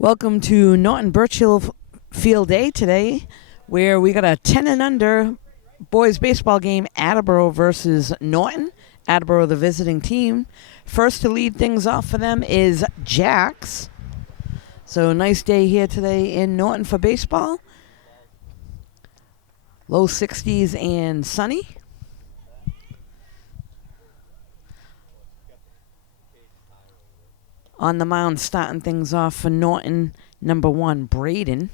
Welcome to Norton Birchill Field Day today, where we got a 10 and under boys baseball game, Attleboro versus Norton. Attleboro, the visiting team. First to lead things off for them is Jax. So nice day here today in Norton for baseball. Low 60s and sunny. On the mound, starting things off for Norton, number 1, Braden.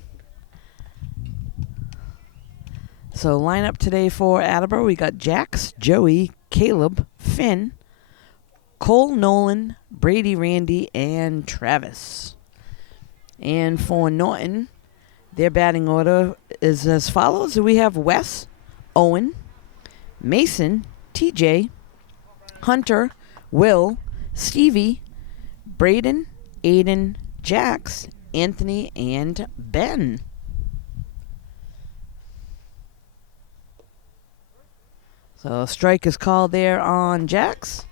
So lineup today for Attleboro, we got Jax, Joey, Caleb, Finn, Cole, Nolan, Brady, Randy, and Travis. And for Norton, their batting order is as follows. We have Wes, Owen, Mason, TJ, Hunter, Will, Stevie, Braden, Aiden, Jax, Anthony, and Ben. So a strike is called there on Jax.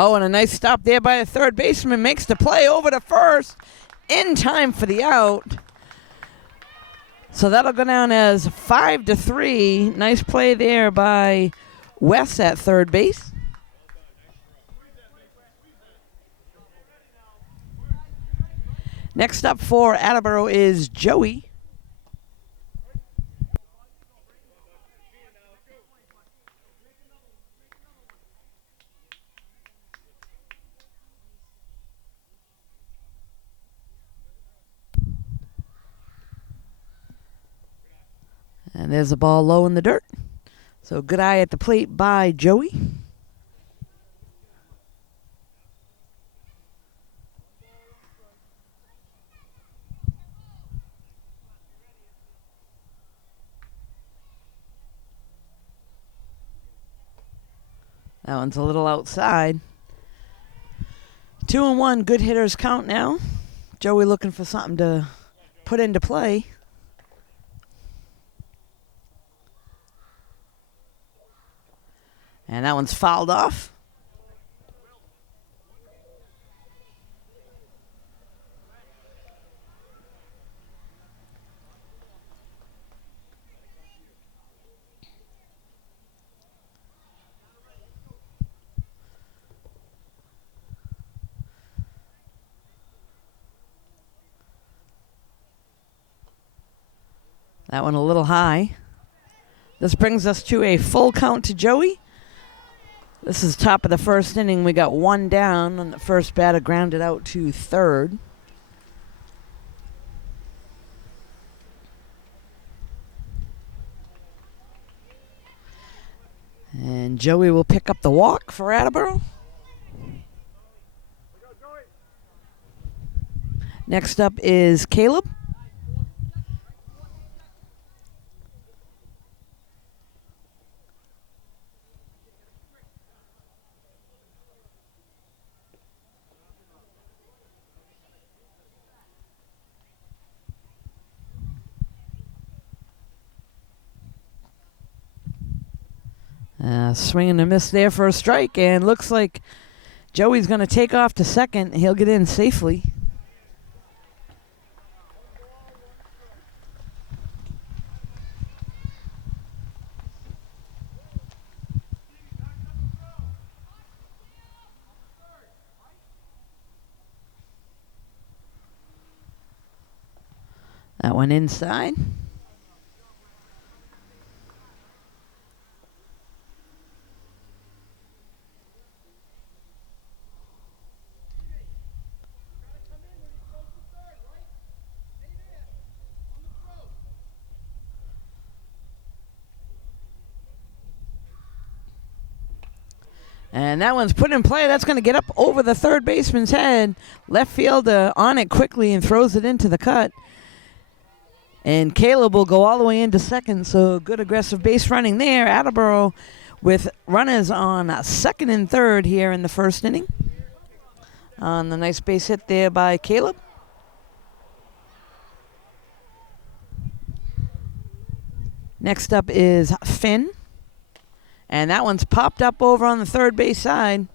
Oh, and a nice stop there by the third baseman. Makes the play over to first in time for the out. So that'll go down as 5-3. Nice play there by Wes at third base. Next up for Attleboro is Joey. And there's a ball low in the dirt. So good eye at the plate by Joey. That one's a little outside. 2-1, good hitters count now. Joey looking for something to put into play. And that one's fouled off. That one a little high. This brings us to a full count to Joey. This is top of the first inning. We got one down, and the first batter grounded out to third. And Joey will pick up the walk for Attleboro. Next up is Caleb. Swing and a miss there for a strike, and looks like Joey's going to take off to second. He'll get in safely. That one inside. And that one's put in play. That's going to get up over the third baseman's head. Left fielder on it quickly and throws it into the cut. And Caleb will go all the way into second. So good aggressive base running there. Attleboro with runners on second and third here in the first inning. On the nice base hit there by Caleb. Next up is Finn. And that one's popped up over on the third base side.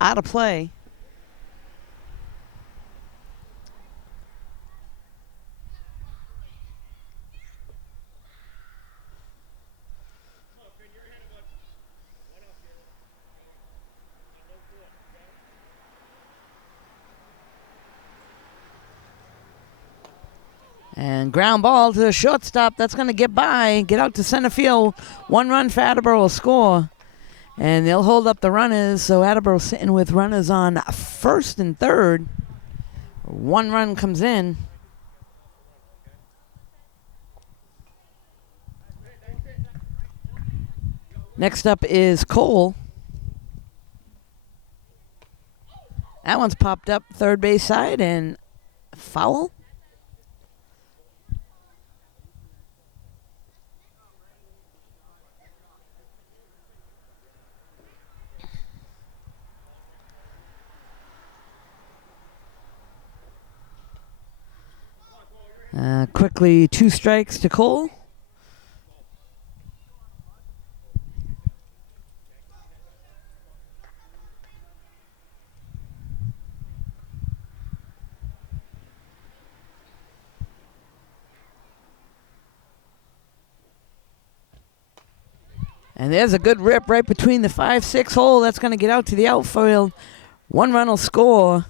Out of play. And ground ball to the shortstop. That's going to get by, get out to center field. 1 run for Attleboro will score. And they'll hold up the runners. So Attleboro sitting with runners on first and third. 1 run comes in. Next up is Cole. That one's popped up third base side and foul. Quickly 2 strikes to Cole. And there's a good rip right between the 5-6 hole. That's going to get out to the outfield. 1 run will score.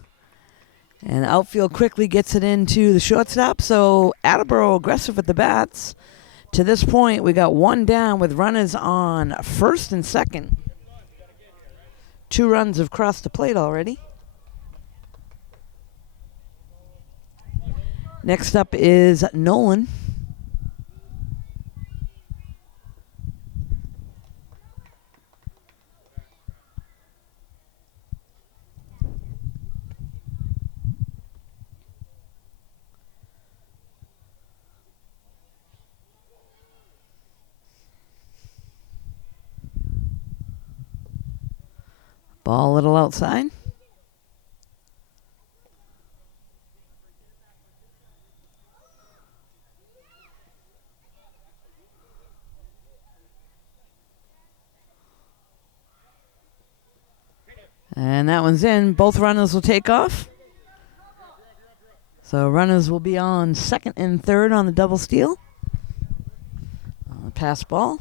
And the outfield quickly gets it into the shortstop. So Attleboro aggressive at the bats. To this point, we got 1 down with runners on first and second. 2 runs have crossed the plate already. Next up is Nolan. Ball a little outside. And that one's in. Both runners will take off. So runners will be on second and third on the double steal. Pass ball.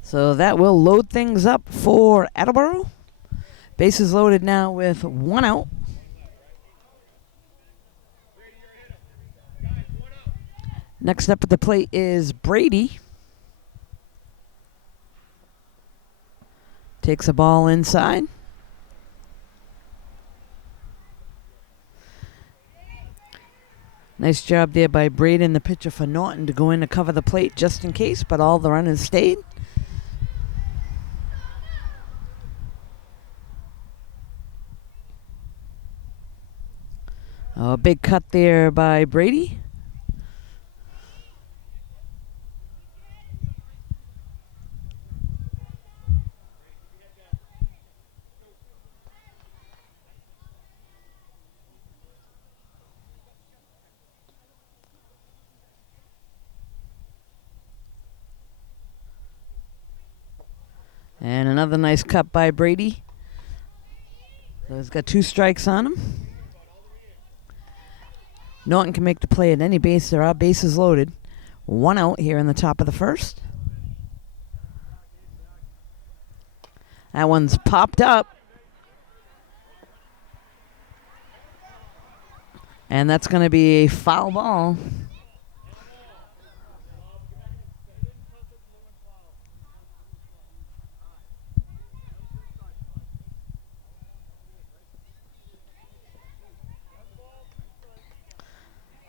So that will load things up for Attleboro. Bases loaded now with 1 out. Next up at the plate is Brady. Takes a ball inside. Nice job there by Braden, the pitcher for Norton, to go in to cover the plate just in case, but all the runners stayed. A big cut there by Brady. And another nice cut by Brady. So he's got 2 strikes on him. Norton can make the play at any base. There are bases loaded. 1 out here in the top of the first. That one's popped up. And that's going to be a foul ball.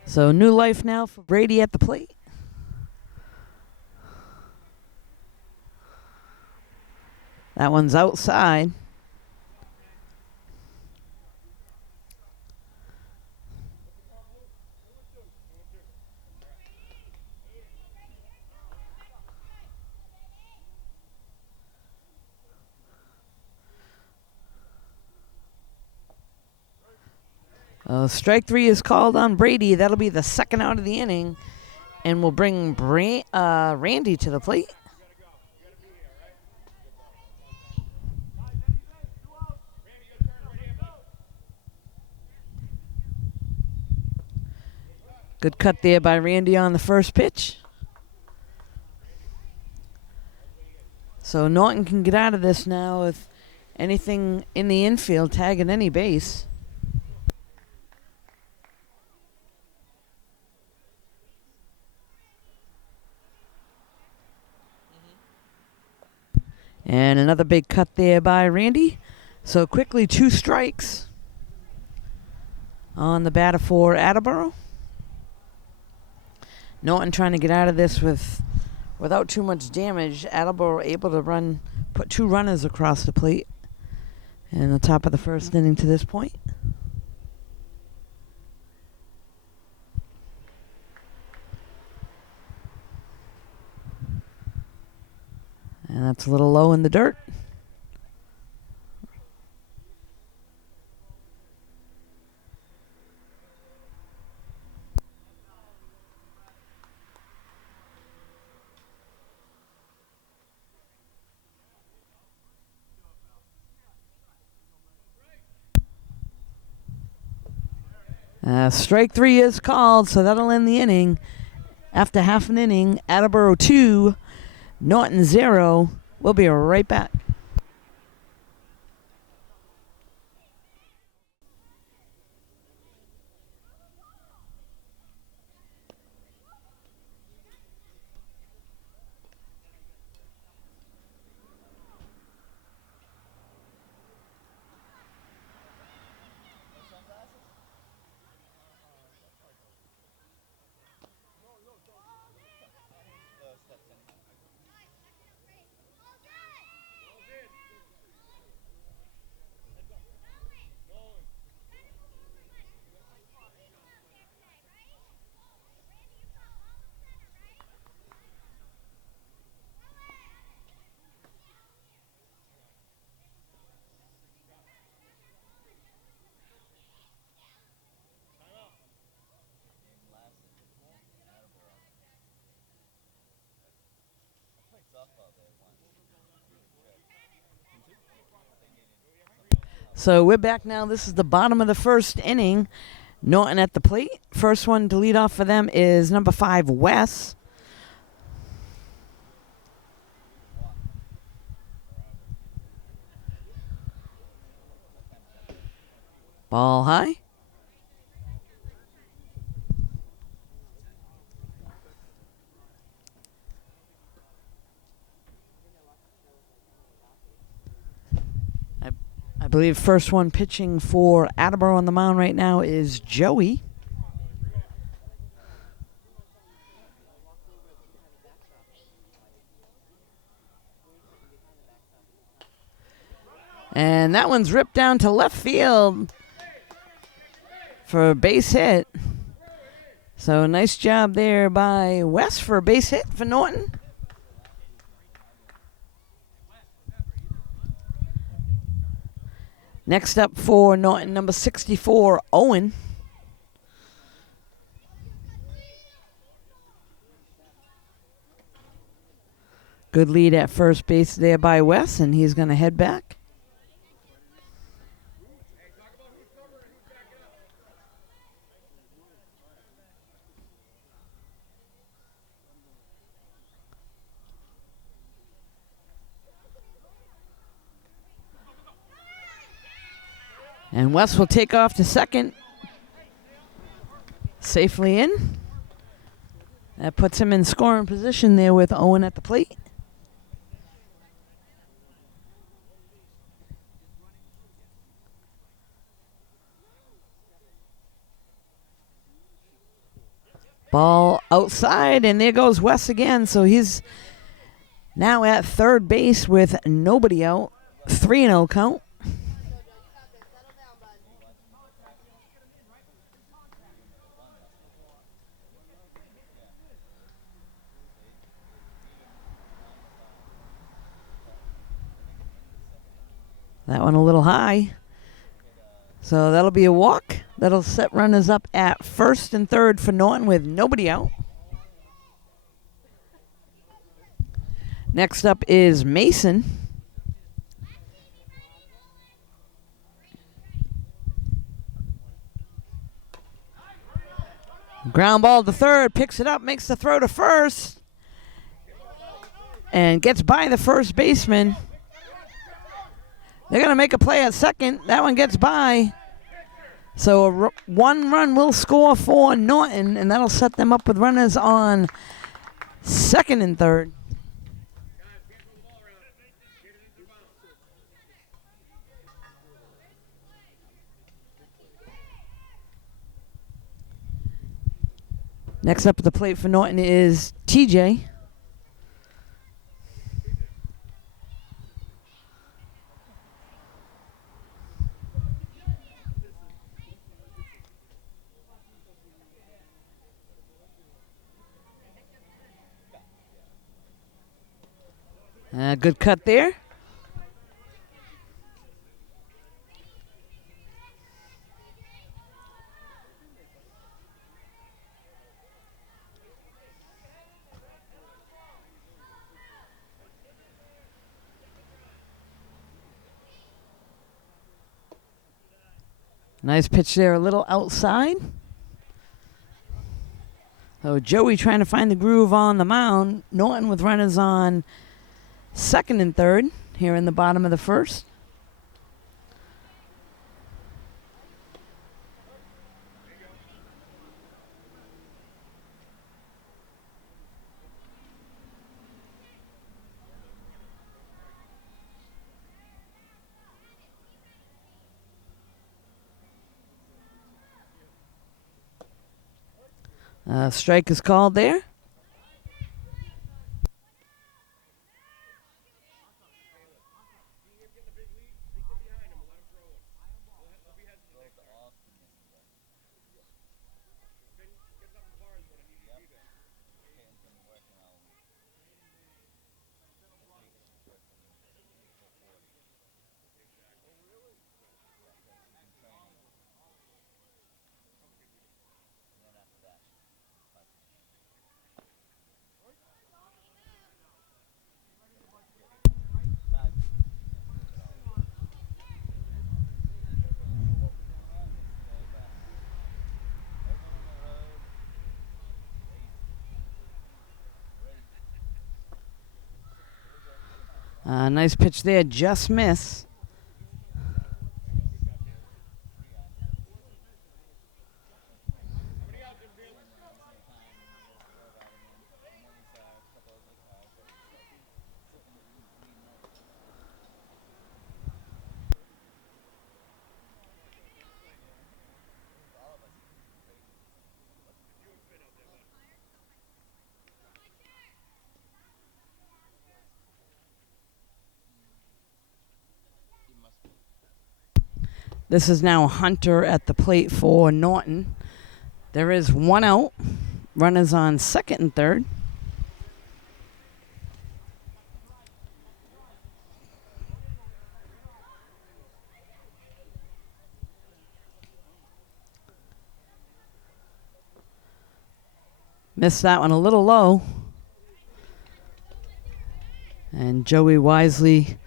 So new life now for Brady at the plate. That one's outside. Strike three is called on Brady. That'll be the second out of the inning. And we'll bring Randy to the plate. Good cut there by Randy on the first pitch. So Norton can get out of this now with anything in the infield tagging any base. And another big cut there by Randy. So quickly 2 strikes on the batter for Attleboro. Norton trying to get out of this without too much damage. Attleboro able to put 2 runners across the plate in the top of the first inning to this point. And that's a little low in the dirt. Strike three is called, so that'll end the inning. After half an inning, Attleboro 2, Norton 0. We'll be right back. So we're back now. This is the bottom of the first inning. Norton at the plate. First one to lead off for them is number 5, Wes. Ball high. I believe first one pitching for Attleboro on the mound right now is Joey. And that one's ripped down to left field for a base hit. So nice job there by Wes for a base hit for Norton. Next up for Norton, number 64, Owen. Good lead at first base there by Wes, and he's going to head back. And Wes will take off to second. Safely in. That puts him in scoring position there with Owen at the plate. Ball outside, and there goes Wes again. So he's now at third base with nobody out. 3-0 count. That one a little high. So that'll be a walk. That'll set runners up at first and third for Norton with nobody out. Next up is Mason. Ground ball to third, picks it up, makes the throw to first, and gets by the first baseman. They're going to make a play at second. That one gets by. So one run will score for Norton, and that'll set them up with runners on second and third. Next up at the plate for Norton is TJ. Good cut there. Nice pitch there, a little outside. So Joey trying to find the groove on the mound. Norton with runners on second and third here in the bottom of the first. Strike is called there. Nice pitch there, just miss. This is now Hunter at the plate for Norton. There is one out. Runners on second and third. Missed that one a little low. And Joey wisely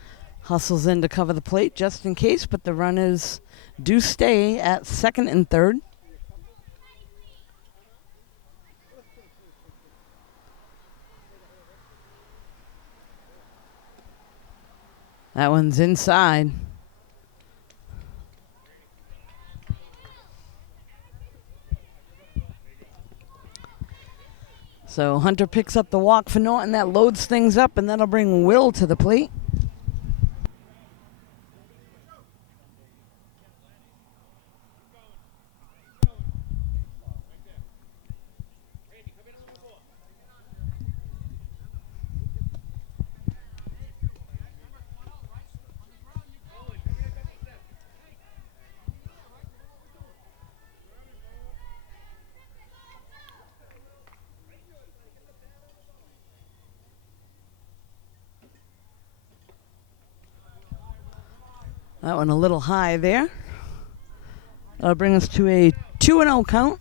hustles in to cover the plate just in case, but the runners do stay at second and third. That one's inside. So Hunter picks up the walk for Norton. That loads things up, and that'll bring Will to the plate. That one a little high there. That'll bring us to a 2-0 count.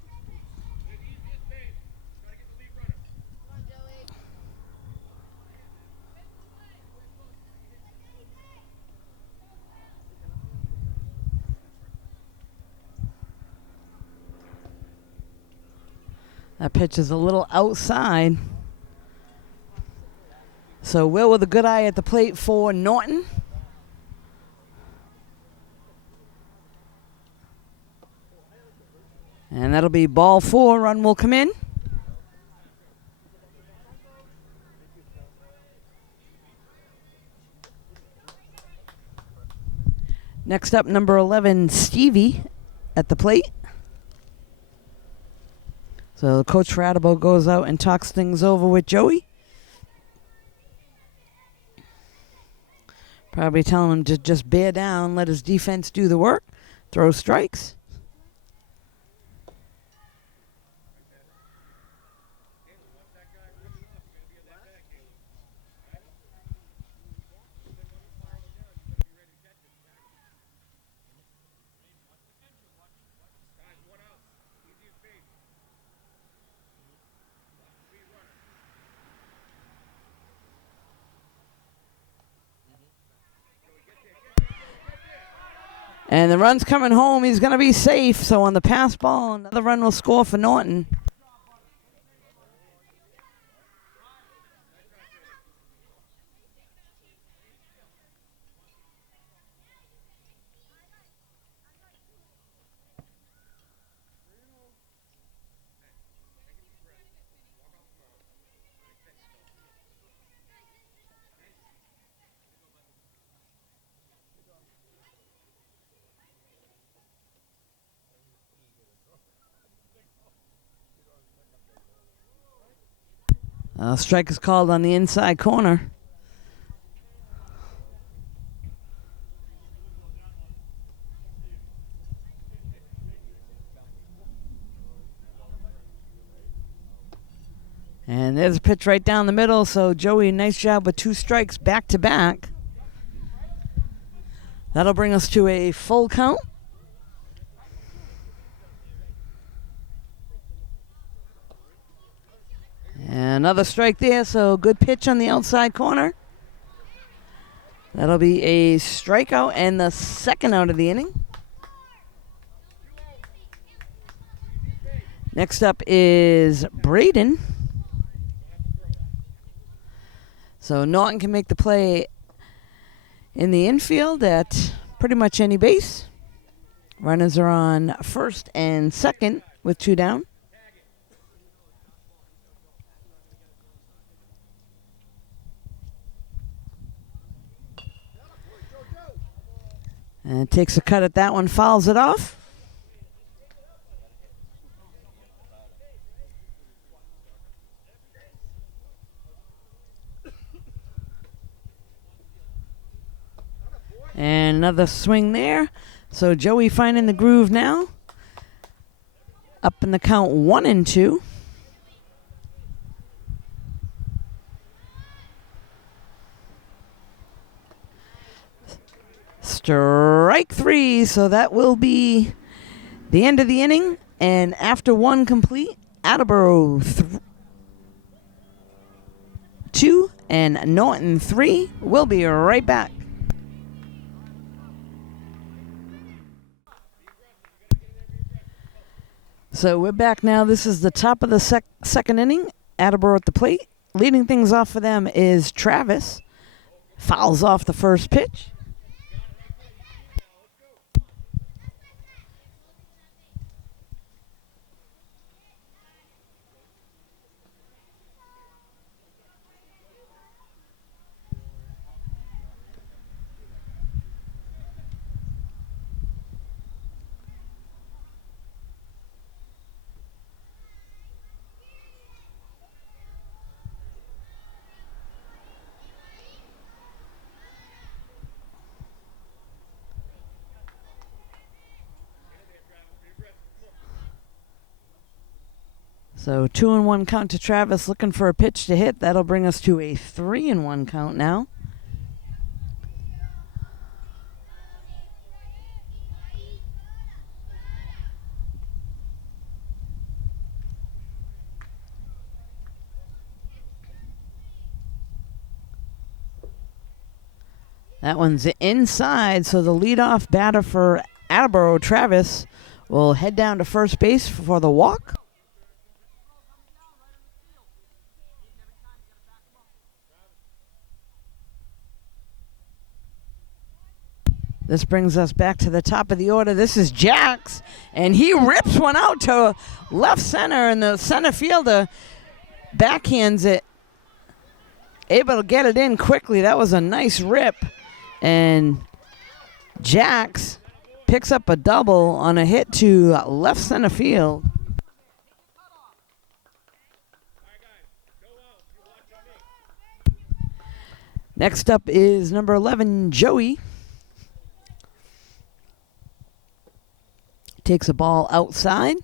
That pitch is a little outside. So Will with a good eye at the plate for Norton. And that'll be ball 4. Run will come in. Next up, number 11, Stevie at the plate. So Coach for Attleboro goes out and talks things over with Joey. Probably telling him to just bear down, let his defense do the work, throw strikes. And the run's coming home. He's going to be safe. So on the pass ball, another run will score for Norton. Strike is called on the inside corner. And there's a pitch right down the middle. So Joey, nice job with 2 strikes back to back. That'll bring us to a full count. And another strike there, so good pitch on the outside corner. That'll be a strikeout and the second out of the inning. Next up is Braden. So Norton can make the play in the infield at pretty much any base. Runners are on first and second with 2 down. And takes a cut at that one, fouls it off. And another swing there. So Joey finding the groove now. Up in the count 1-2. Strike 3, so that will be the end of the inning. And after 1 complete, Attleboro 2 and Norton 3. We'll be right back. So we're back now. This is the top of the second inning. Attleboro at the plate. Leading things off for them is Travis. Fouls off the first pitch. So 2-1 count to Travis, looking for a pitch to hit. That'll bring us to a 3-1 count now. That one's inside, so the leadoff batter for Attleboro, Travis, will head down to first base for the walk. This brings us back to the top of the order. This is Jax, and he rips one out to left center, and the center fielder backhands it, able to get it in quickly. That was a nice rip, and Jax picks up a double on a hit to left center field. Next up is number 11, Joey. Takes a ball outside.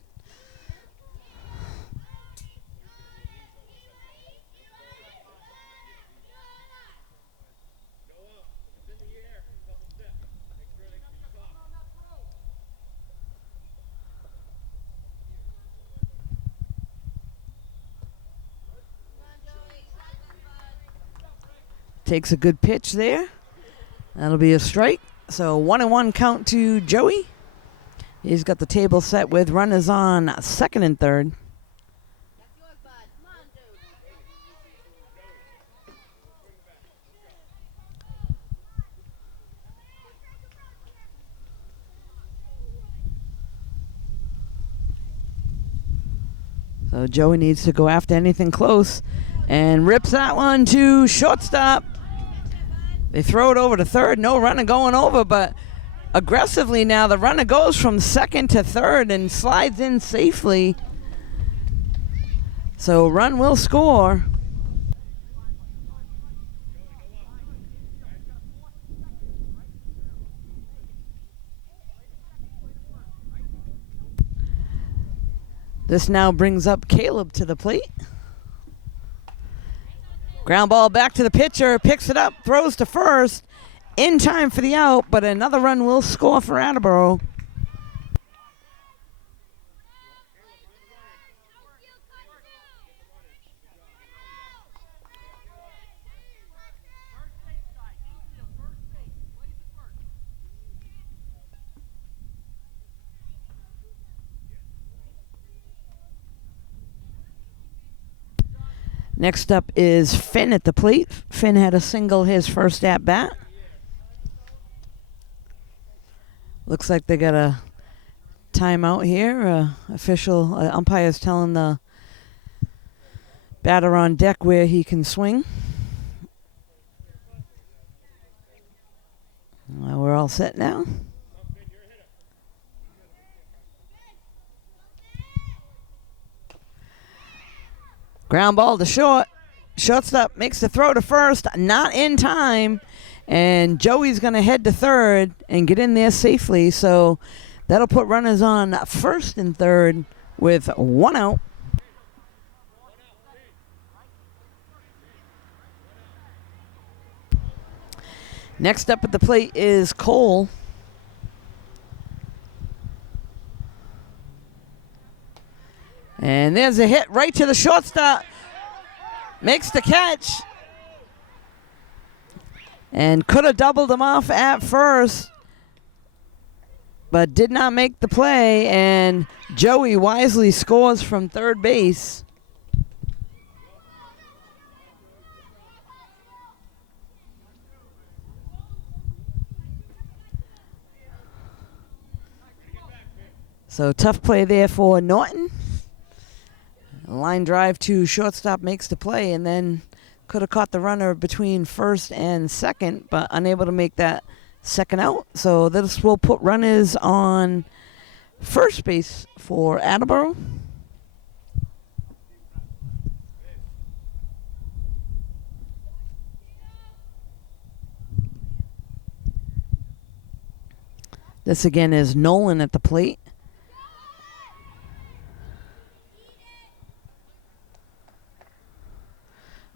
Takes a good pitch there. That'll be a strike. So 1-1 count to Joey. He's got the table set with runners on second and third. So Joey needs to go after anything close and rips that one to shortstop. They throw it over to third. No runner going over, but aggressively now the runner goes from second to third and slides in safely. So run will score. This now brings up Caleb to the plate. Ground ball back to the pitcher, picks it up, throws to first. In time for the out, but another run will score for Attleboro. Next up is Finn at the plate. Finn had a single his first at bat. Looks like they got a timeout here. Official umpire's telling the batter on deck where he can swing. We're all set now. Ground ball to short. Shortstop makes the throw to first, not in time. And Joey's going to head to third and get in there safely. So that'll put runners on first and third with one out. Next up at the plate is Cole. And there's a hit right to the shortstop. Makes the catch. And could have doubled him off at first, but did not make the play, and Joey wisely scores from third base. So tough play there for Norton. Line drive to shortstop makes the play, and then could have caught the runner between first and second, but unable to make that second out. So this will put runners on first base for Attleboro. This again is Nolan at the plate.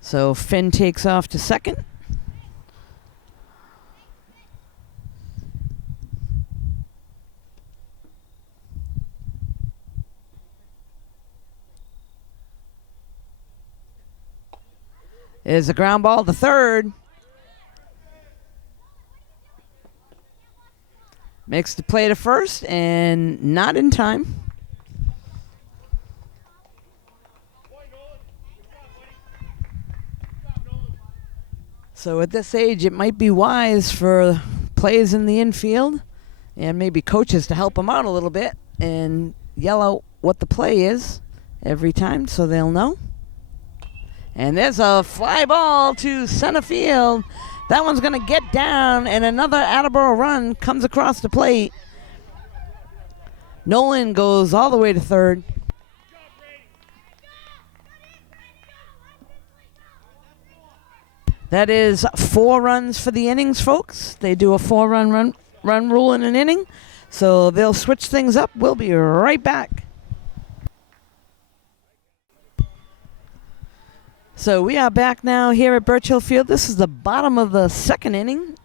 So Finn takes off to second. There's a ground ball to third. Makes the play to first and not in time. So at this age, it might be wise for players in the infield and maybe coaches to help them out a little bit and yell out what the play is every time so they'll know. And there's a fly ball to center field. That one's going to get down, and another Attleboro run comes across the plate. Nolan goes all the way to third. That is 4 runs for the innings, folks. They do a 4-run rule in an inning, so they'll switch things up. We'll be right back. So we are back now here at Birch Hill Field. This is the bottom of the second inning.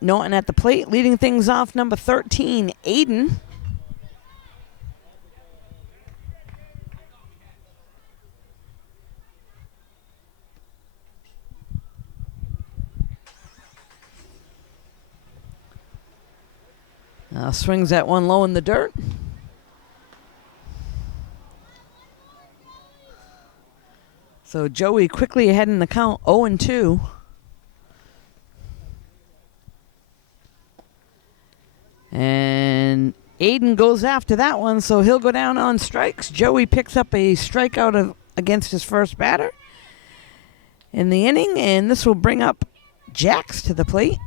Norton at the plate, leading things off, number 13, Aiden. Swings that one low in the dirt. So Joey quickly ahead in the count, 0-2. And Aiden goes after that one, so he'll go down on strikes. Joey picks up a strikeout against his first batter in the inning, and this will bring up Jax to the plate.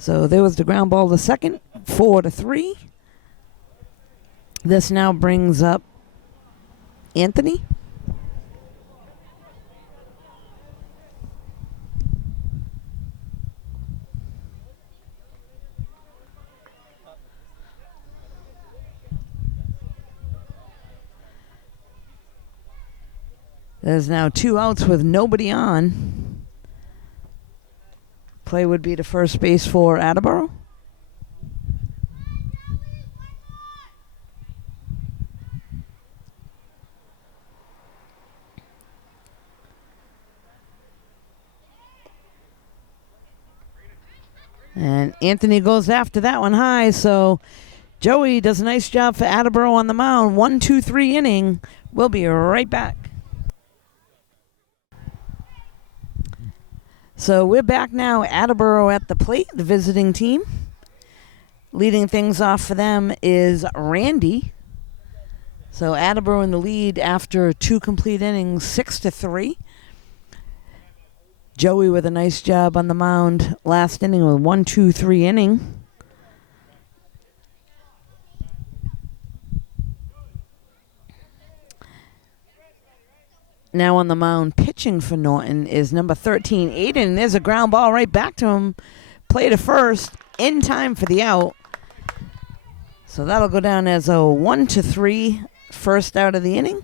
So there was the ground ball to second, 4-3. This now brings up Anthony. There's now 2 outs with nobody on. Play would be to first base for Attleboro. And Anthony goes after that one high, so Joey does a nice job for Attleboro on the mound. 1-2-3 inning. We'll be right back. So we're back now. Attleboro at the plate, the visiting team. Leading things off for them is Randy. So Attleboro in the lead after 2 complete innings, 6-3. Joey with a nice job on the mound last inning with 1-2-3 inning. Now on the mound pitching for Norton is number 13, Aiden. There's a ground ball right back to him. Play to first in time for the out. So that'll go down as a 1-3 first out of the inning.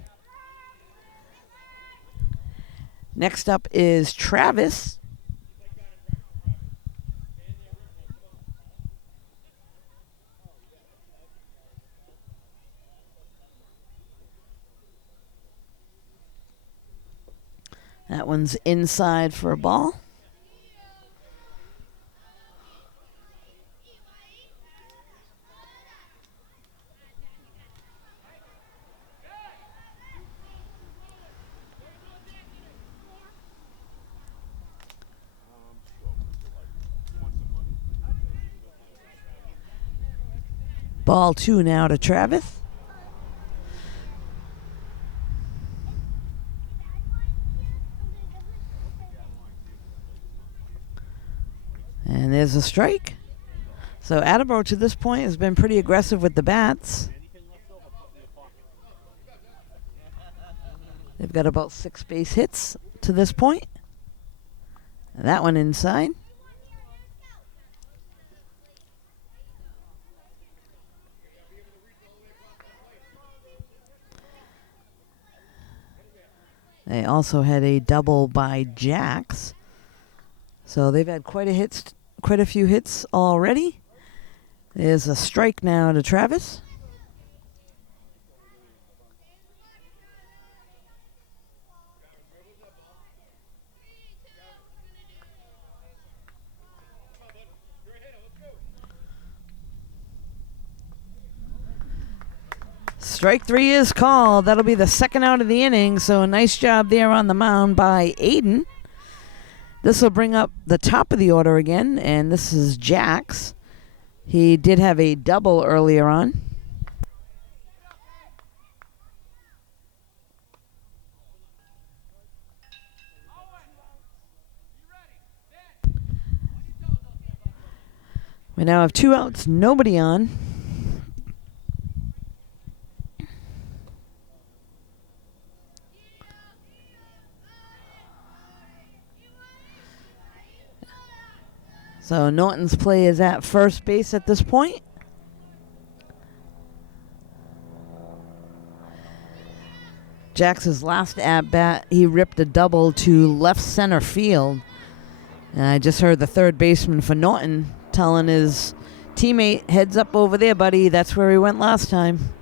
Next up is Travis. That one's inside for a ball. Ball 2 now to Travis. there's a strike. So Attleboro to this point has been pretty aggressive with the bats. They've got about 6 base hits to this point. And that one inside. They also had a double by Jax. So they've had quite a few hits already. There's a strike now to Travis. Strike 3 is called. That'll be the second out of the inning, so a nice job there on the mound by Aiden. This will bring up the top of the order again, and this is Jax. He did have a double earlier on. We now have 2 outs, nobody on. So Norton's play is at first base at this point. Jax's last at-bat, he ripped a double to left center field. And I just heard the third baseman for Norton telling his teammate, heads up over there, buddy. That's where he went last time.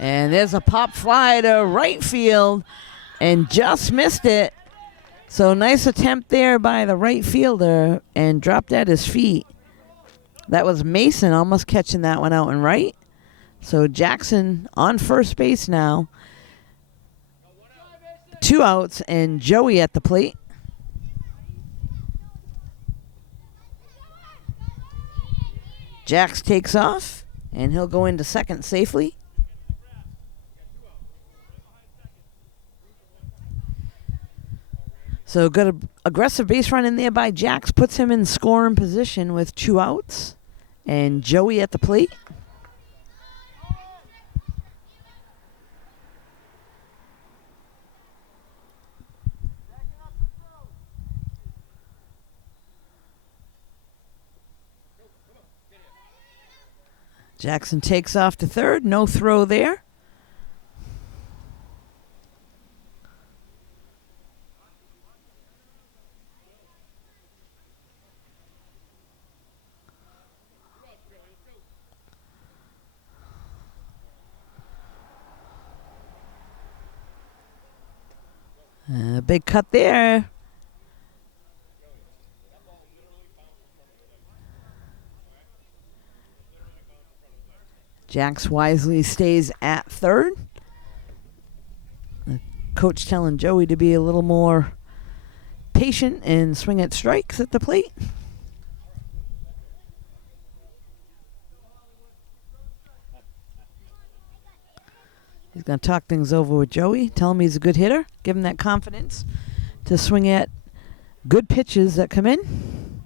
And there's a pop fly to right field and just missed it. So nice attempt there by the right fielder and dropped at his feet. That was Mason almost catching that one out and right. So Jackson on first base now. 2 outs and Joey at the plate. Jax takes off and he'll go into second safely. So good aggressive base run in there by Jax. Puts him in scoring position with 2 outs. And Joey at the plate. Jackson takes off to third. No throw there. A big cut there. Jax wisely stays at third. The coach telling Joey to be a little more patient and swing at strikes at the plate. He's going to talk things over with Joey, tell him he's a good hitter, give him that confidence to swing at good pitches that come in.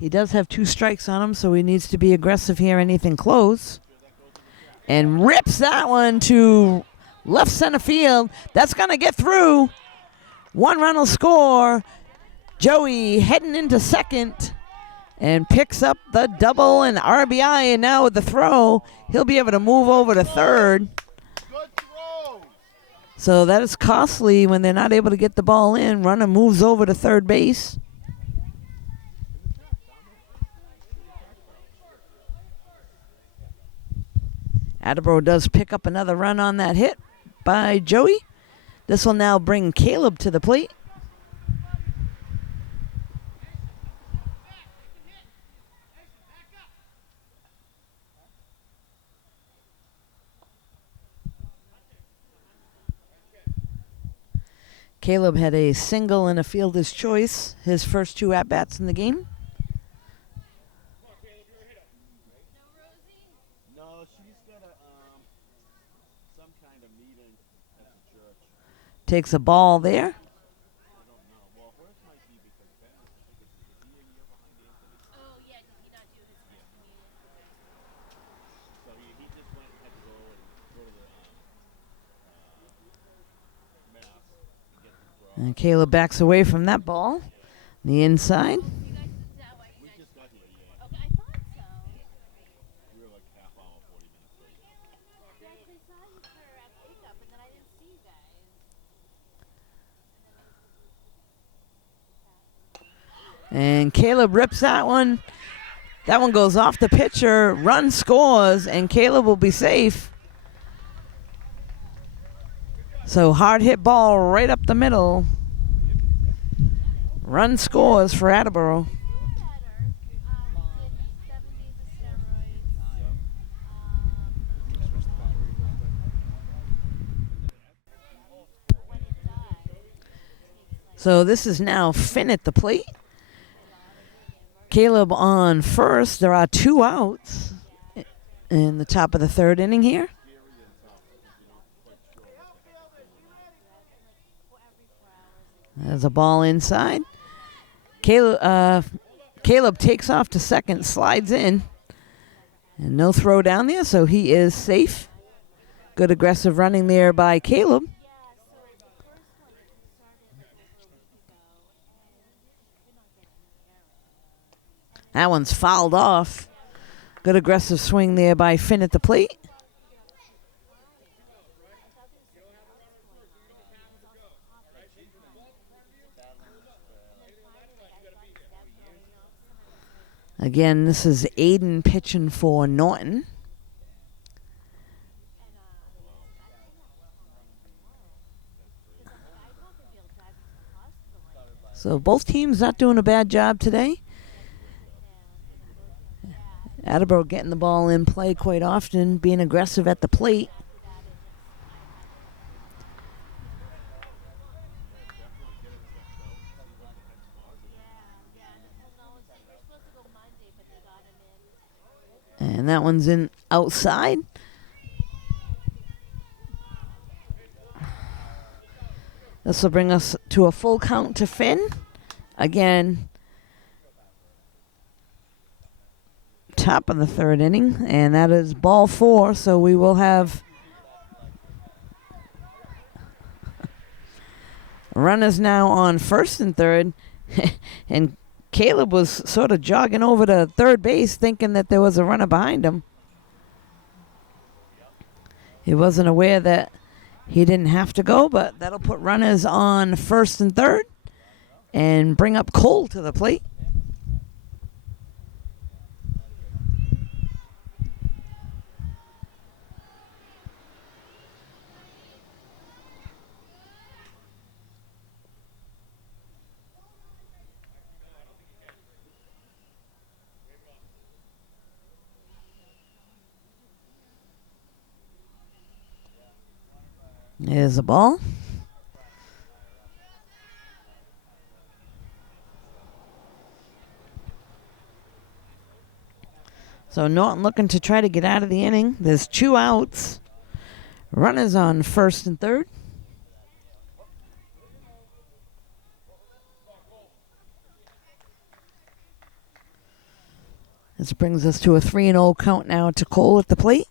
He does have 2 strikes on him, so he needs to be aggressive here, anything close. And rips that one to left center field. That's going to get through. 1 run will score. Joey heading into second and picks up the double and RBI. And now with the throw, he'll be able to move over to third. So that is costly when they're not able to get the ball in. Runner moves over to third base. Attleboro does pick up another run on that hit by Joey. This will now bring Caleb to the plate. Caleb had a single and a fielder's choice, his first 2 at-bats in the game. No, she's got some kind of meeting at the church. Takes a ball there. I don't know. Well, hers might be because Ben is he a year behind Anthony? Oh, yeah, did he not do his first communion? So he just went and had to go to the mass and get the draw. And Caleb backs away from that ball. The inside. You guys, is that why you We guys? just got here, yeah. Okay, I thought so. We were like half hour, 40 minutes late. Yeah, 'cause I saw you for a pickup, and then I didn't see you guys. And Caleb rips that one. That one goes off the pitcher. Run scores, and Caleb will be safe. So hard hit ball right up the middle. Run scores for Attleboro. Better. He did 70s of steroids. When it died, So this is now Finn at the plate. Caleb on first. There are 2 outs in the top of the 3rd inning here. There's a ball inside. Caleb takes off to second, slides in, and no throw down there, so he is safe. Good aggressive running there by Caleb. That one's fouled off. Good aggressive swing there by Finn at the plate. Again, this is Aiden pitching for Norton. So both teams not doing a bad job today. Attleboro getting the ball in play quite often, being aggressive at the plate. And that one's in outside. This will bring us to a full count to Finn. Again, top of the 3rd inning, and that is ball 4, so we will have runners now on first and third. And Caleb was sort of jogging over to third base thinking that there was a runner behind him. He wasn't aware that he didn't have to go, but that'll put runners on first and third and bring up Cole to the plate. There's the ball. So Norton looking to try to get out of the inning. There's 2 outs. Runners on first and third. This brings us to a 3-0 count now to Cole at the plate.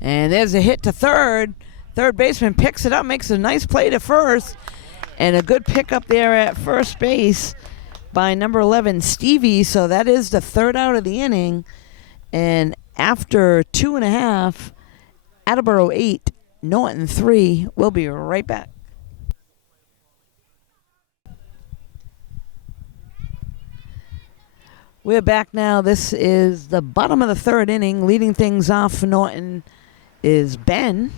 And there's a hit to third. Third baseman picks it up, makes a nice play to first. And a good pickup there at first base by number 11, Stevie. So that is the 3rd out of the inning. And after 2.5, Attleboro 8, Norton 3. We'll be right back. We're back now. This is the bottom of the 3rd inning. Leading things off for Norton is Ben.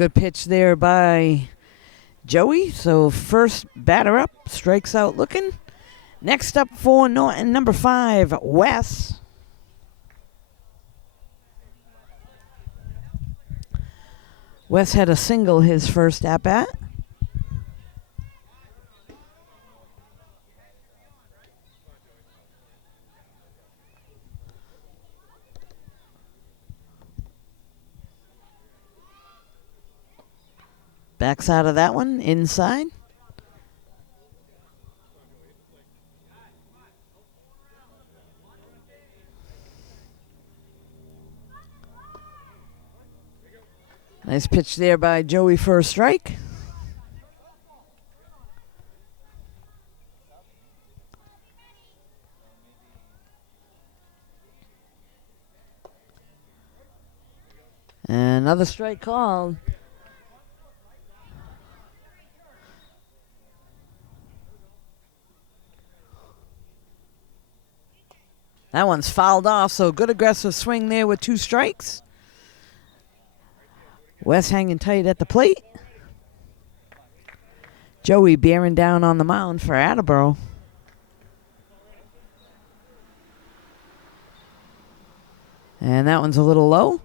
good pitch there by Joey. So first batter up, strikes out looking. Next up for Norton, number 5, Wes. Wes had a single his first at-bat. Backs out of that one, inside. Nice pitch there by Joey for a strike. And another strike called. That one's fouled off, so good aggressive swing there with 2 strikes. Wes hanging tight at the plate. Joey bearing down on the mound for Attleboro. And that one's a little low.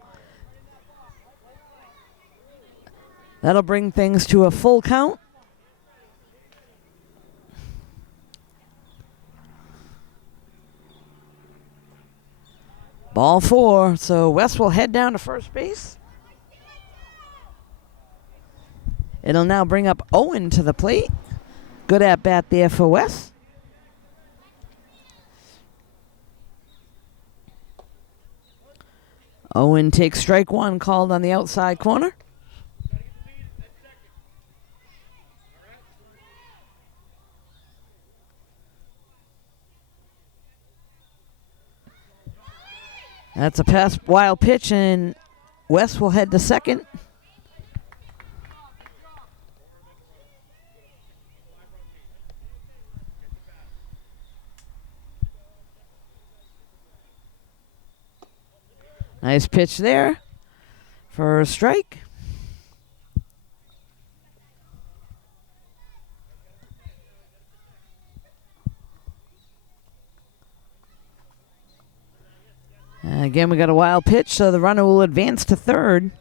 That'll bring things to a full count. Ball 4, so Wes will head down to first base. It'll now bring up Owen to the plate. Good at bat there for Wes. Owen takes strike 1, called on the outside corner. That's a pass, wild pitch, and Wes will head to second. Nice pitch there for a strike. Again, we got a wild pitch, so the runner will advance to third.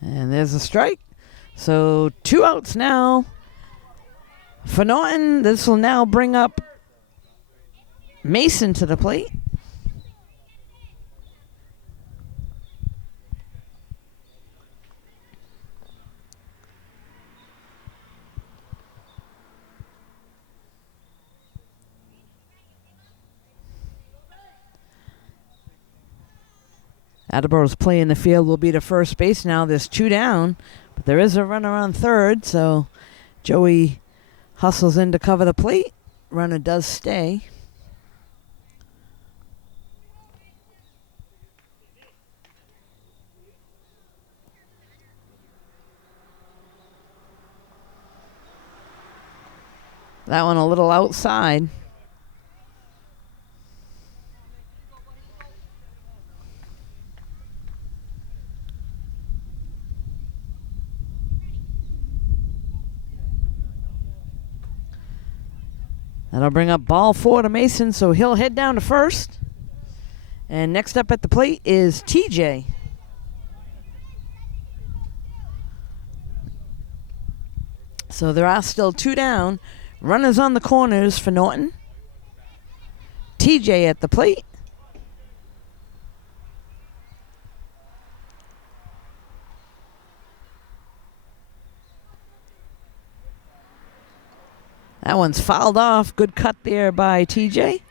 And there's a strike. So 2 outs now. For Norton, this will now bring up Mason to the plate. Attleboro's playing the field will be to first base now. There's 2 down, but there is a runner on third, so Joey hustles in to cover the plate. Runner does stay. That one a little outside. That'll bring up ball 4 to Mason, so he'll head down to first. And next up at the plate is TJ. So there are still 2 down. Runners on the corners for Norton. TJ at the plate. That one's fouled off. Good cut there by TJ.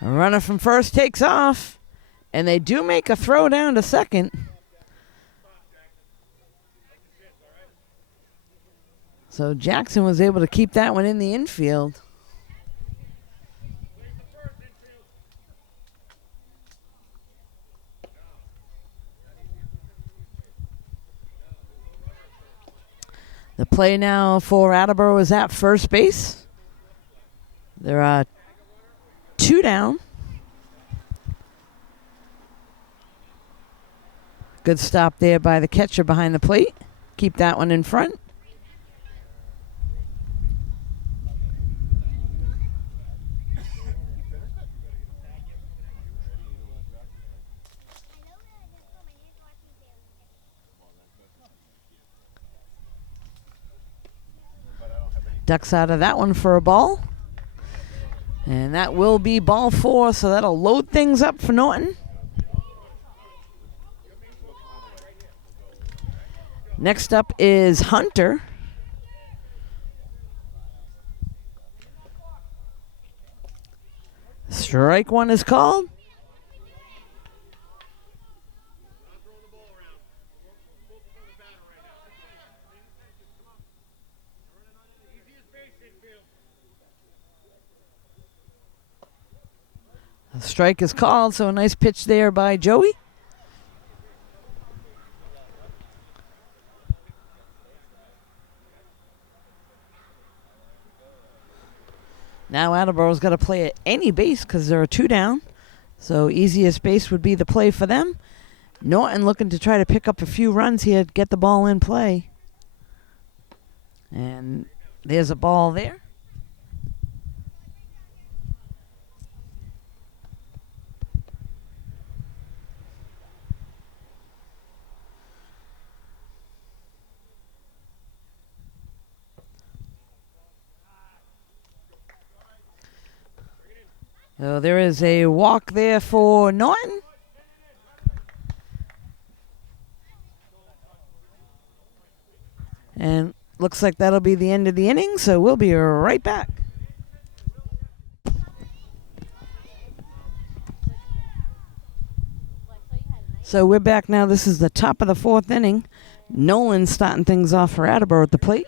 A runner from first takes off. And they do make a throw down to second. So Jackson was able to keep that one in the infield. The play now for Attleboro is at first base. There are 2 down. Good stop there by the catcher behind the plate. Keep that one in front. Ducks out of that one for a ball. And that will be ball 4, so that'll load things up for Norton. Next up is Hunter. Strike 1 is called. A strike is called, so a nice pitch there by Joey. Now Attleboro's got to play at any base because there are 2 down. So easiest base would be the play for them. Norton looking to try to pick up a few runs here to get the ball in play. And there's a ball there. So there is a walk there for Norton. And looks like that'll be the end of the inning, so we'll be right back. So we're back now. This is the top of the 4th inning. Nolan starting things off for Attleboro at the plate.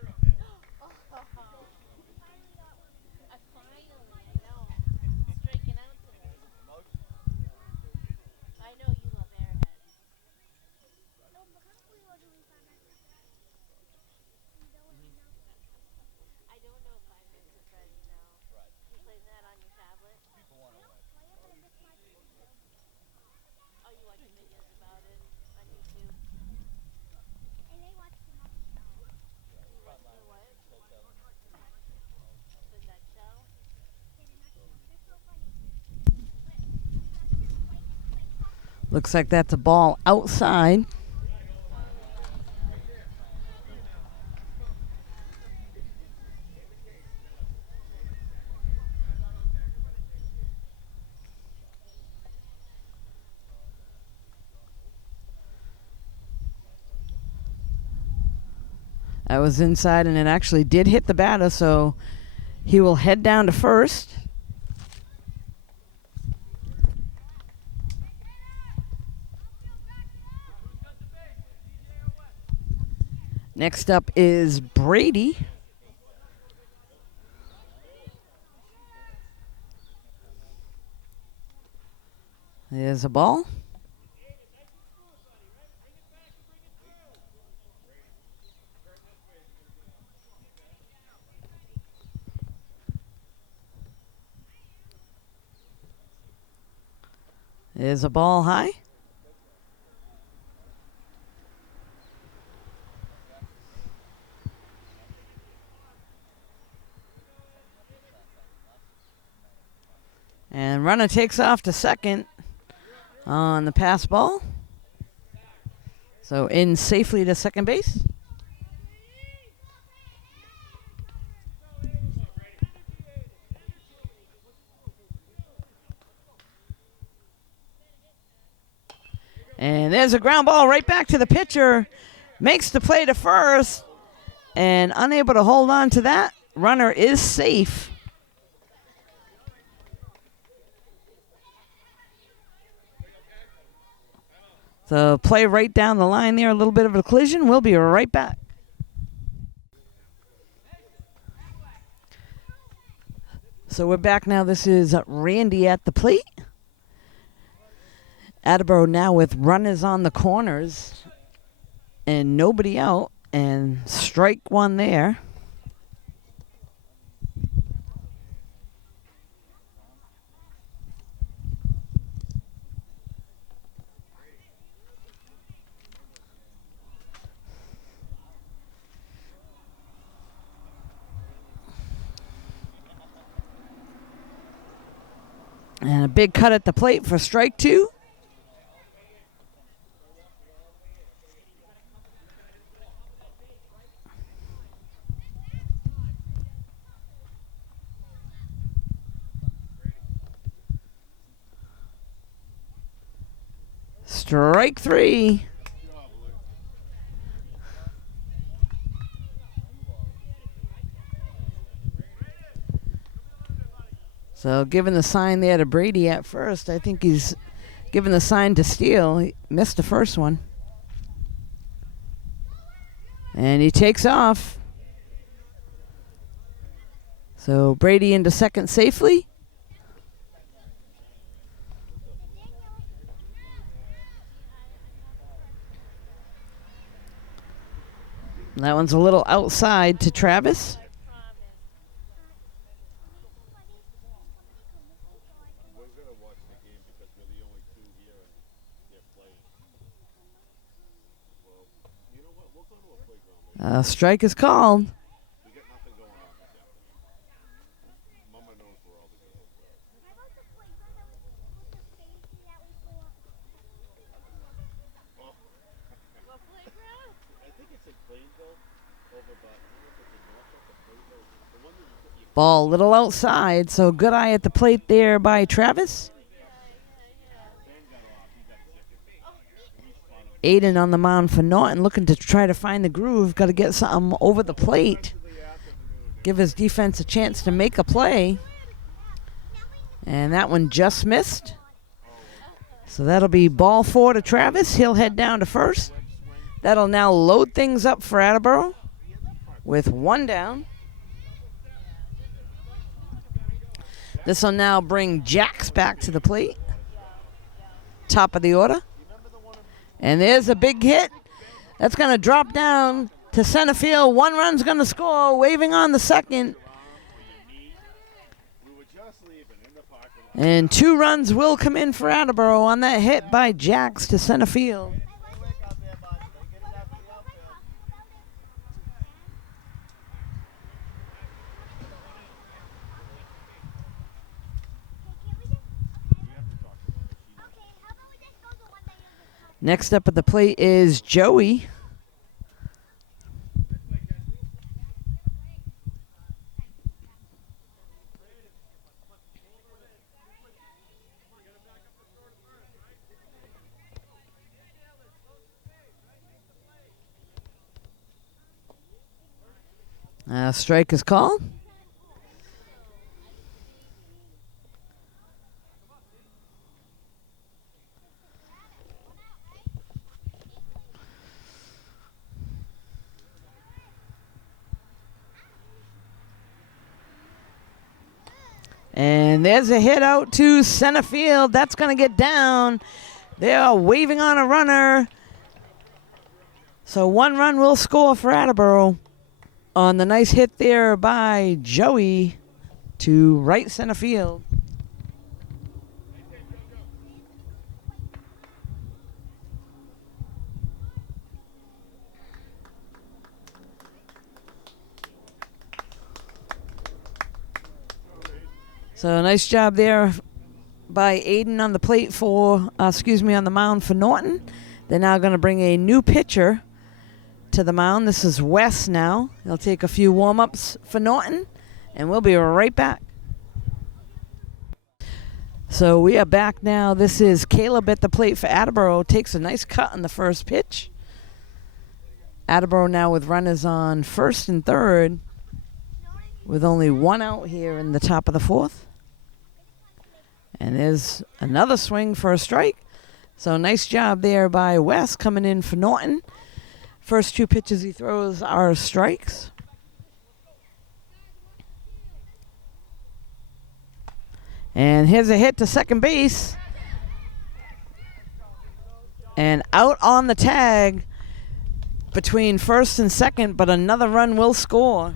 Looks like that's a ball outside. That was inside, and it actually did hit the batter, so he will head down to first. Next up is Brady. There's a ball. There's a ball high. And runner takes off to second on the pass ball. So in safely to second base. And there's a ground ball right back to the pitcher. Makes the play to first. And unable to hold on to that. Runner is safe. So play right down the line there, a little bit of a collision. We'll be right back. So we're back now. This is Randy at the plate. Attleboro now with runners on the corners and nobody out, and strike one there. And a big cut at the plate for strike two. Strike three. So giving the sign there to Brady at first. I think he's giving the sign to Steele. He missed the first one. And he takes off. So Brady into second safely. That one's a little outside to Travis. Strike is called. Ball a little outside, so good eye at the plate there by Travis. Aiden on the mound for Norton, looking to try to find the groove. Got to get something over the plate. Give his defense a chance to make a play. And that one just missed. So that'll be ball four to Travis. He'll head down to first. That'll now load things up for Attleboro with one down. This will now bring Jax back to the plate. Top of the order. And there's a big hit. That's going to drop down to center field. One run's going to score, waving on the second. And 2 runs will come in for Attleboro on that hit by Jax to center field. Next up at the plate is Joey. Strike is called. And there's a hit out to center field. That's going to get down. They are waving on a runner. So 1 run will score for Attleboro on the nice hit there by Joey to right center field. So nice job there by Aiden on the plate for, on the mound for Norton. They're now going to bring a new pitcher to the mound. This is Wes now. He'll take a few warm-ups for Norton, and we'll be right back. So we are back now. This is Caleb at the plate for Attleboro. Takes a nice cut on the first pitch. Attleboro now with runners on first and third, with only 1 out here in the top of the 4th. And there's another swing for a strike. So nice job there by Wes coming in for Norton. First 2 pitches he throws are strikes. And here's a hit to second base. And out on the tag between first and second, but another run will score.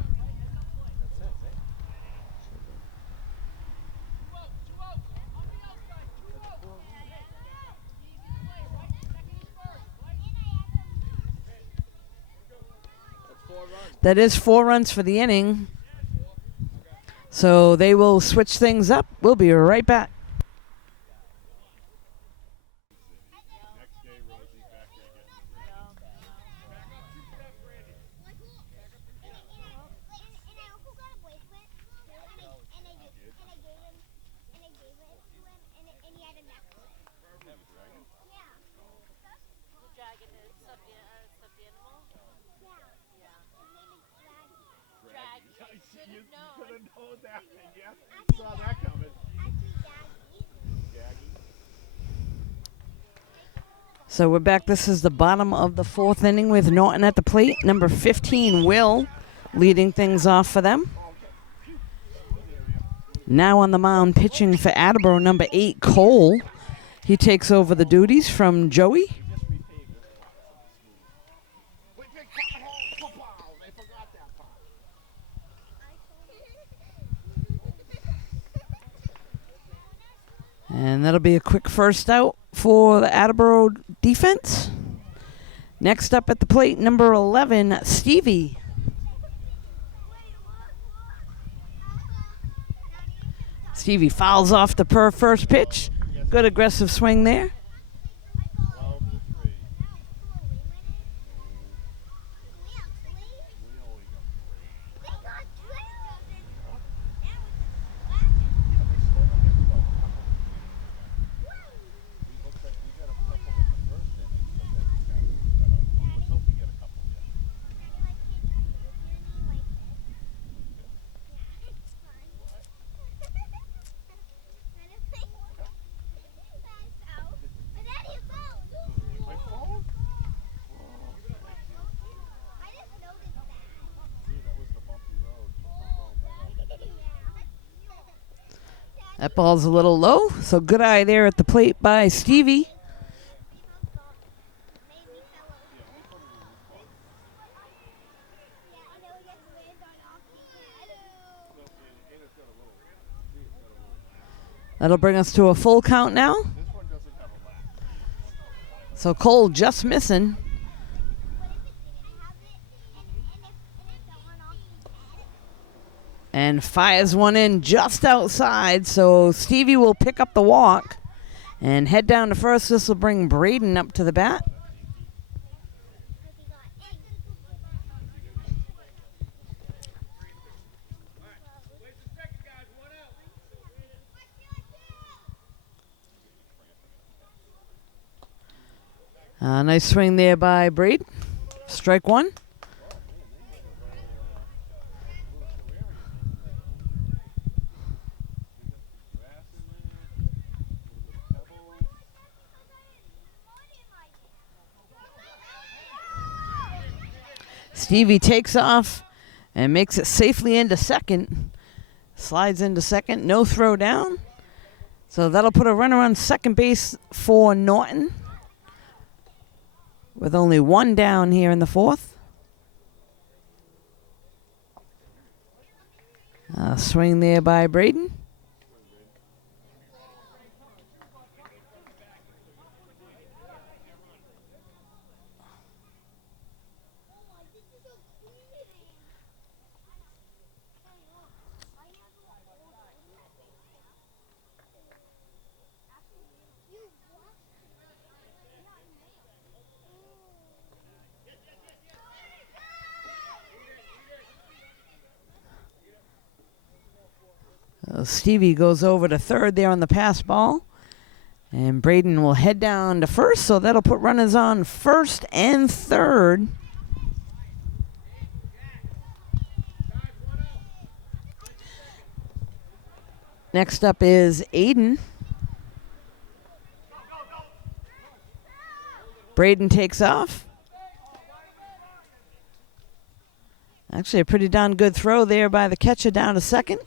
That is 4 runs for the inning. So they will switch things up. We'll be right back. So we're back. This is the bottom of the 4th inning with Norton at the plate. Number 15, Will, leading things off for them. Now on the mound pitching for Attleboro, number 8, Cole. He takes over the duties from Joey. And that'll be a quick first out for the Attleboro defense. Next up at the plate, number 11, Stevie. Stevie fouls off the first pitch. Good aggressive swing there. That ball's a little low, so good eye there at the plate by Stevie. That'll bring us to a full count now. So Cole just missing. And fires one in just outside, so Stevie will pick up the walk and head down to first. This will bring Braden up to the bat. Nice swing there by Braden. Strike 1. Stevie takes off and makes it safely into second. Slides into second, no throw down. So that'll put a runner on second base for Norton, with only 1 down here in the 4th. Swing there by Braden. Stevie goes over to third there on the pass ball. And Braden will head down to first, so that'll put runners on first and third. Next up is Aiden. Braden takes off. Actually, a pretty darn good throw there by the catcher down to second.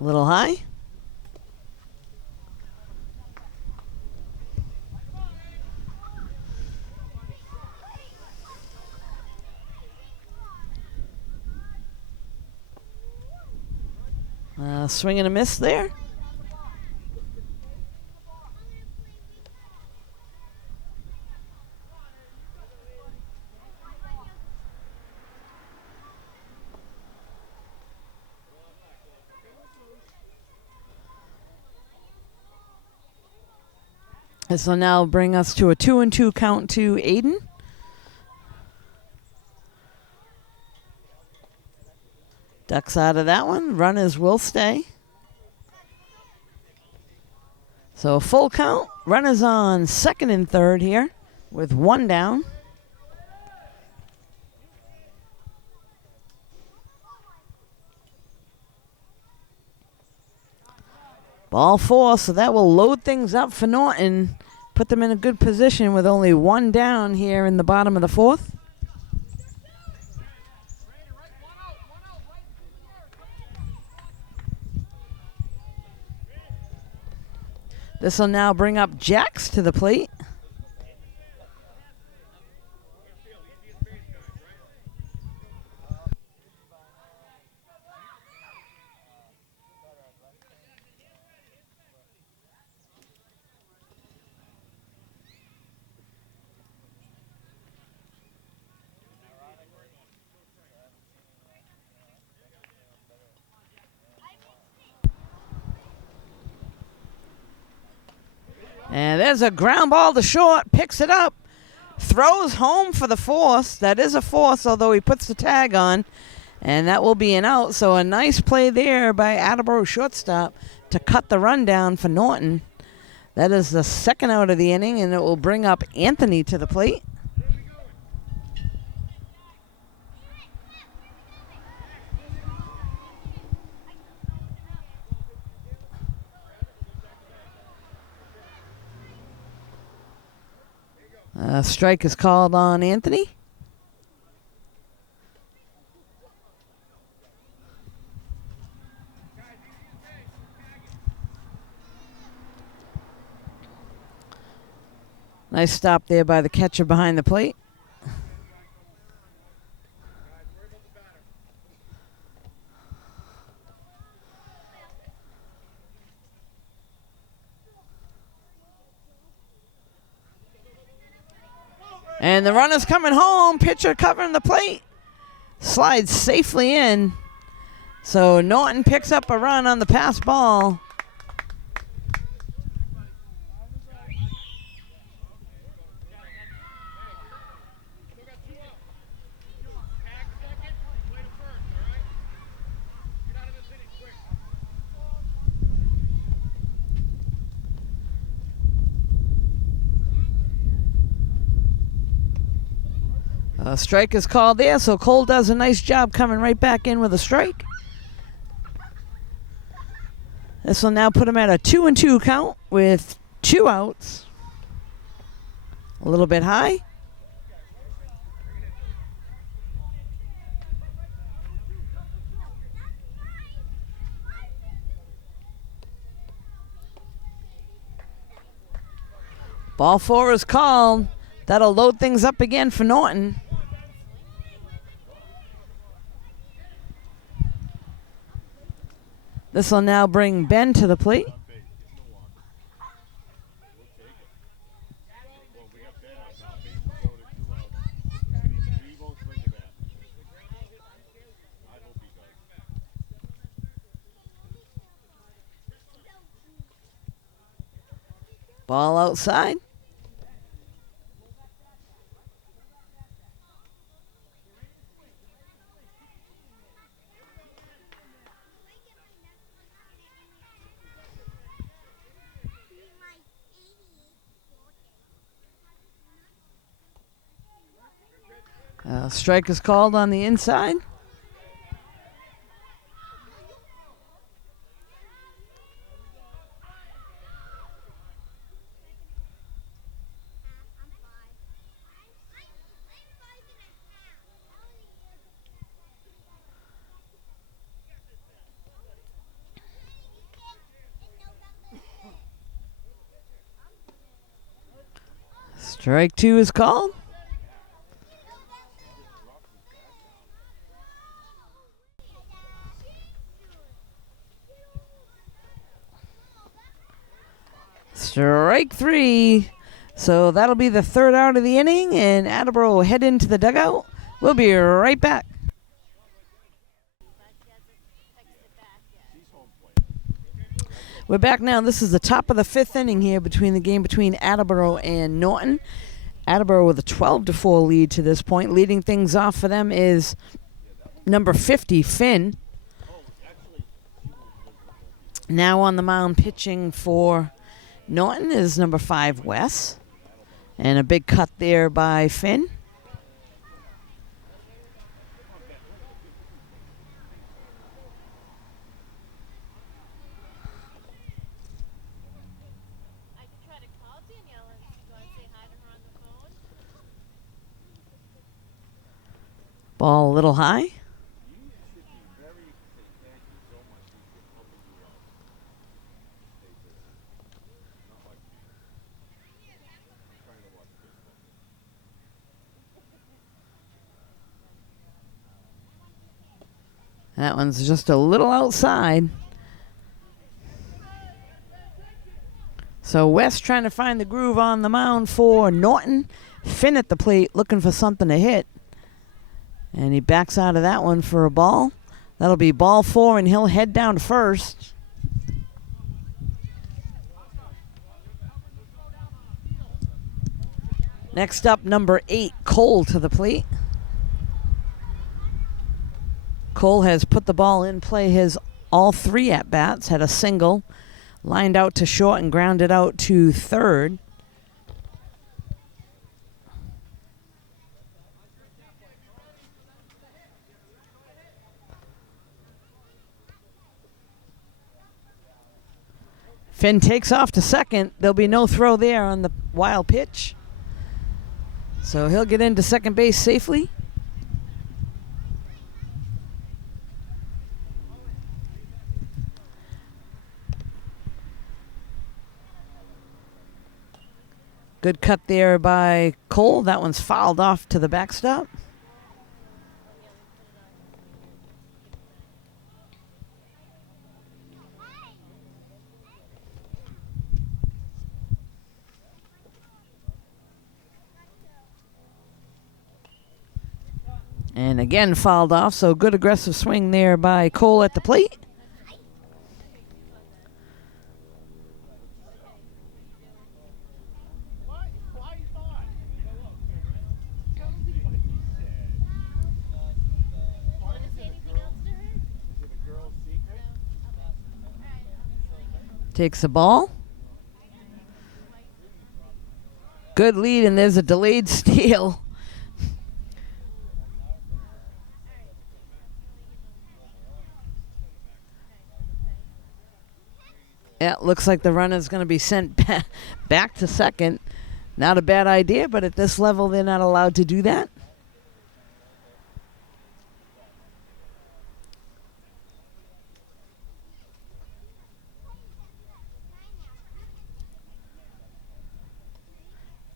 A little high. Swing and a miss there. This will now bring us to a 2-2 count to Aiden. Ducks out of that one. Runners will stay. So a full count. Runners on second and third here with one down. Ball four, so that will load things up for Norton. Put them in a good position with only one down here in the bottom of the fourth. This will now bring up Jax to the plate. And there's a ground ball to short, picks it up, throws home for the force. That is a force, although he puts the tag on, and that will be an out. So a nice play there by Attleboro shortstop to cut the run down for Norton. That is the second out of the inning, and it will bring up Anthony to the plate. Strike is called on Anthony. Nice stop there by the catcher behind the plate. And the runner's coming home. Pitcher covering the plate. Slides safely in. So Norton picks up a run on the pass ball. A strike is called there, so Cole does a nice job coming right back in with a strike. This will now put him at a 2-2 count with 2 outs. A little bit high. Ball 4 is called. That'll load things up again for Norton. This will now bring Ben to the plate. Ball outside. Strike is called on the inside. Strike two is called. Strike three. So that'll be the third out of the inning, and Attleboro will head into the dugout. We'll be right back. We're back now. This is the top of the fifth inning here between the game between Attleboro and Norton. Attleboro with a 12-4 lead to this point. Leading things off for them is number 50, Finn. Now on the mound pitching for Norton is number 5, Wes. And a big cut there by Finn. I could try to call Danielle and go and say hi to her on the phone. Ball a little high. That one's just a little outside. So West trying to find the groove on the mound for Norton. Finn at the plate looking for something to hit. And he backs out of that one for a ball. That'll be ball 4, and he'll head down to first. Next up, number 8, Cole to the plate. Cole has put the ball in play his all 3 at-bats, had a single, lined out to short and grounded out to third. Finn takes off to second. There'll be no throw there on the wild pitch. So he'll get into second base safely. Good cut there by Cole. That one's fouled off to the backstop. And again fouled off, so good aggressive swing there by Cole at the plate. Takes the ball. Good lead, and there's a delayed steal. Yeah, looks like the runner's going to be sent back to second. Not a bad idea, but at this level, they're not allowed to do that.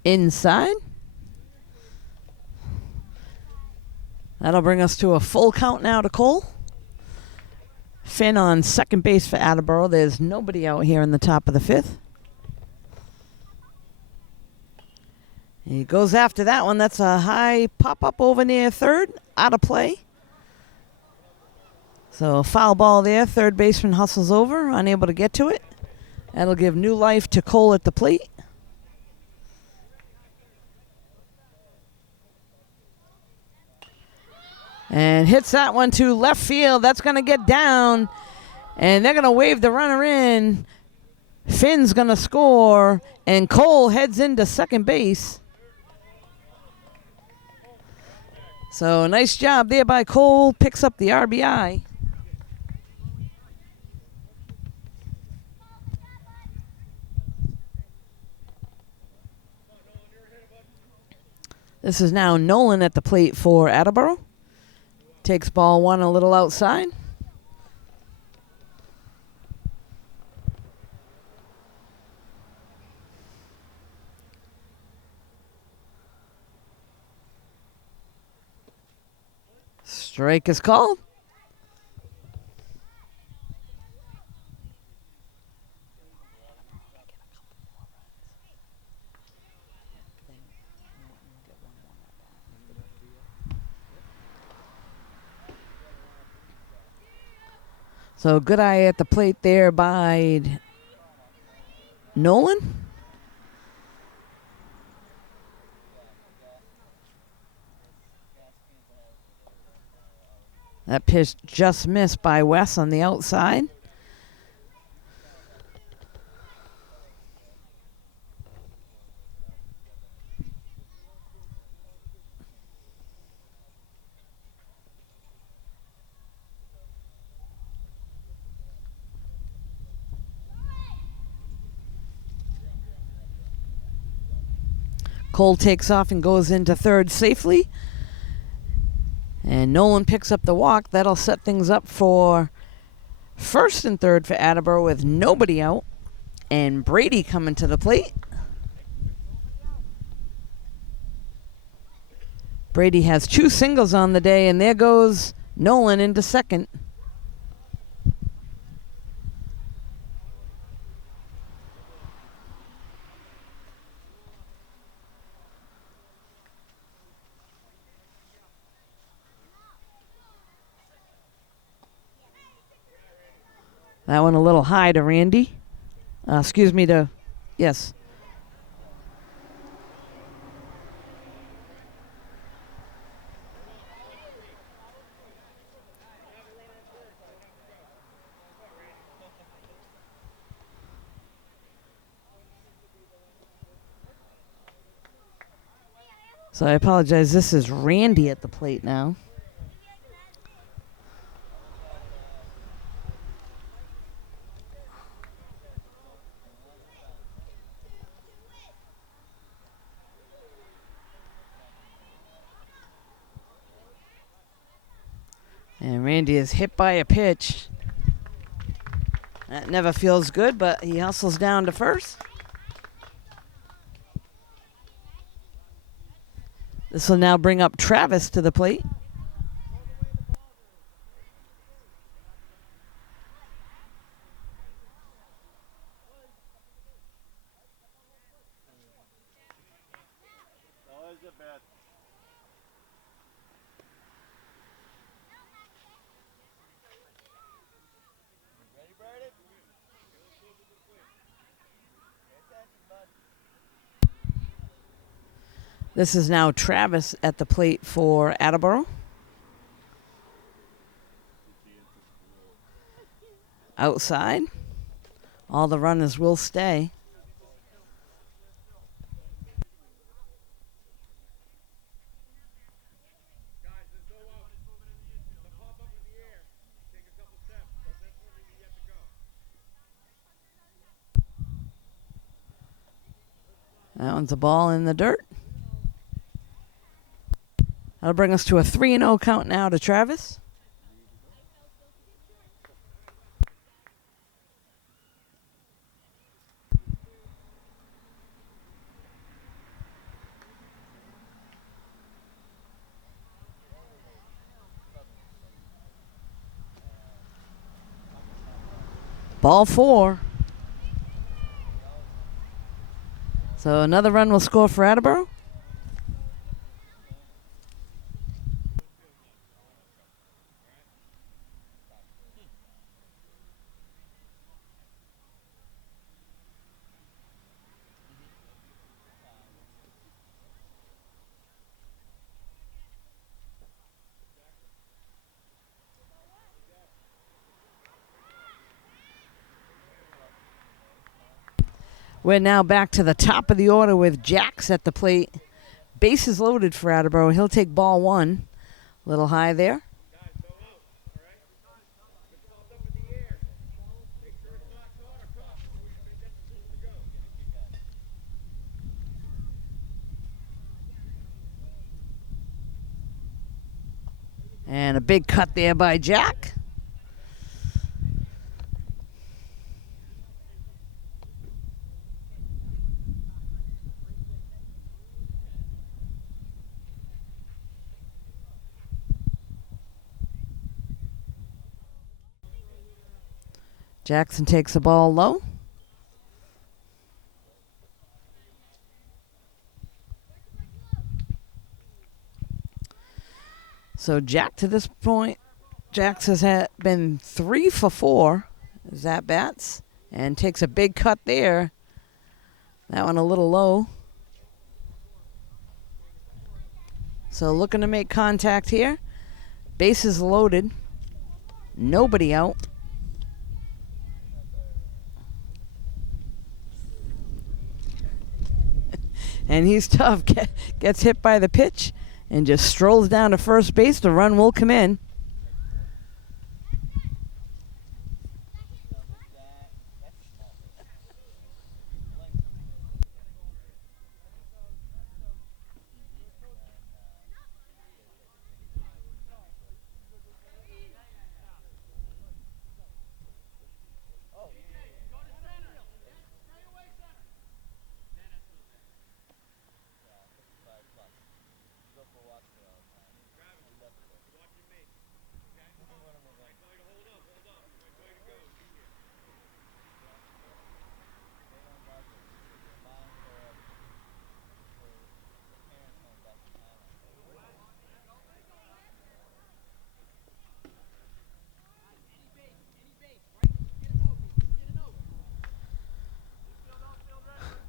Inside. That'll bring us to a full count now to Cole. Finn on second base for Attleboro. There's nobody out here in the top of the fifth. He goes after that one. That's a high pop-up over near third. Out of play. So a foul ball there. Third baseman hustles over, unable to get to it. That'll give new life to Cole at the plate. And hits that one to left field. That's going to get down. And they're going to wave the runner in. Finn's going to score. And Cole heads into second base. So nice job there by Cole. Picks up the RBI. This is now Nolan at the plate for Attleboro. Takes ball 1 a little outside. Strike is called. So good eye at the plate there by Nolan. That pitch just missed by Wes on the outside. Cole takes off and goes into third safely. And Nolan picks up the walk. That'll set things up for first and third for Attleboro with nobody out. And Brady coming to the plate. Brady has 2 singles on the day, and there goes Nolan into second. That one a little high to Randy. Yes. So I apologize. This is Randy at the plate now. And Randy is hit by a pitch. That never feels good, but he hustles down to first. This will now bring up Travis to the plate. Always a bad. Ready, Brady? This is now Travis at the plate for Attleboro. Outside. All the runners will stay. That one's a ball in the dirt. That'll bring us to a 3-0 count now to Travis. Ball 4. So another run will score for Attleboro. We're now back to the top of the order with Jax at the plate. Bases loaded for Attleboro. He'll take ball 1. A little high there. And a big cut there by Jack. Jackson takes the ball low. So Jack, to this point, Jax has been 3 for 4 as at bats and takes a big cut there. That one a little low. So looking to make contact here. Bases loaded. Nobody out. And he's tough. Gets hit by the pitch and just strolls down to first base. The run will come in.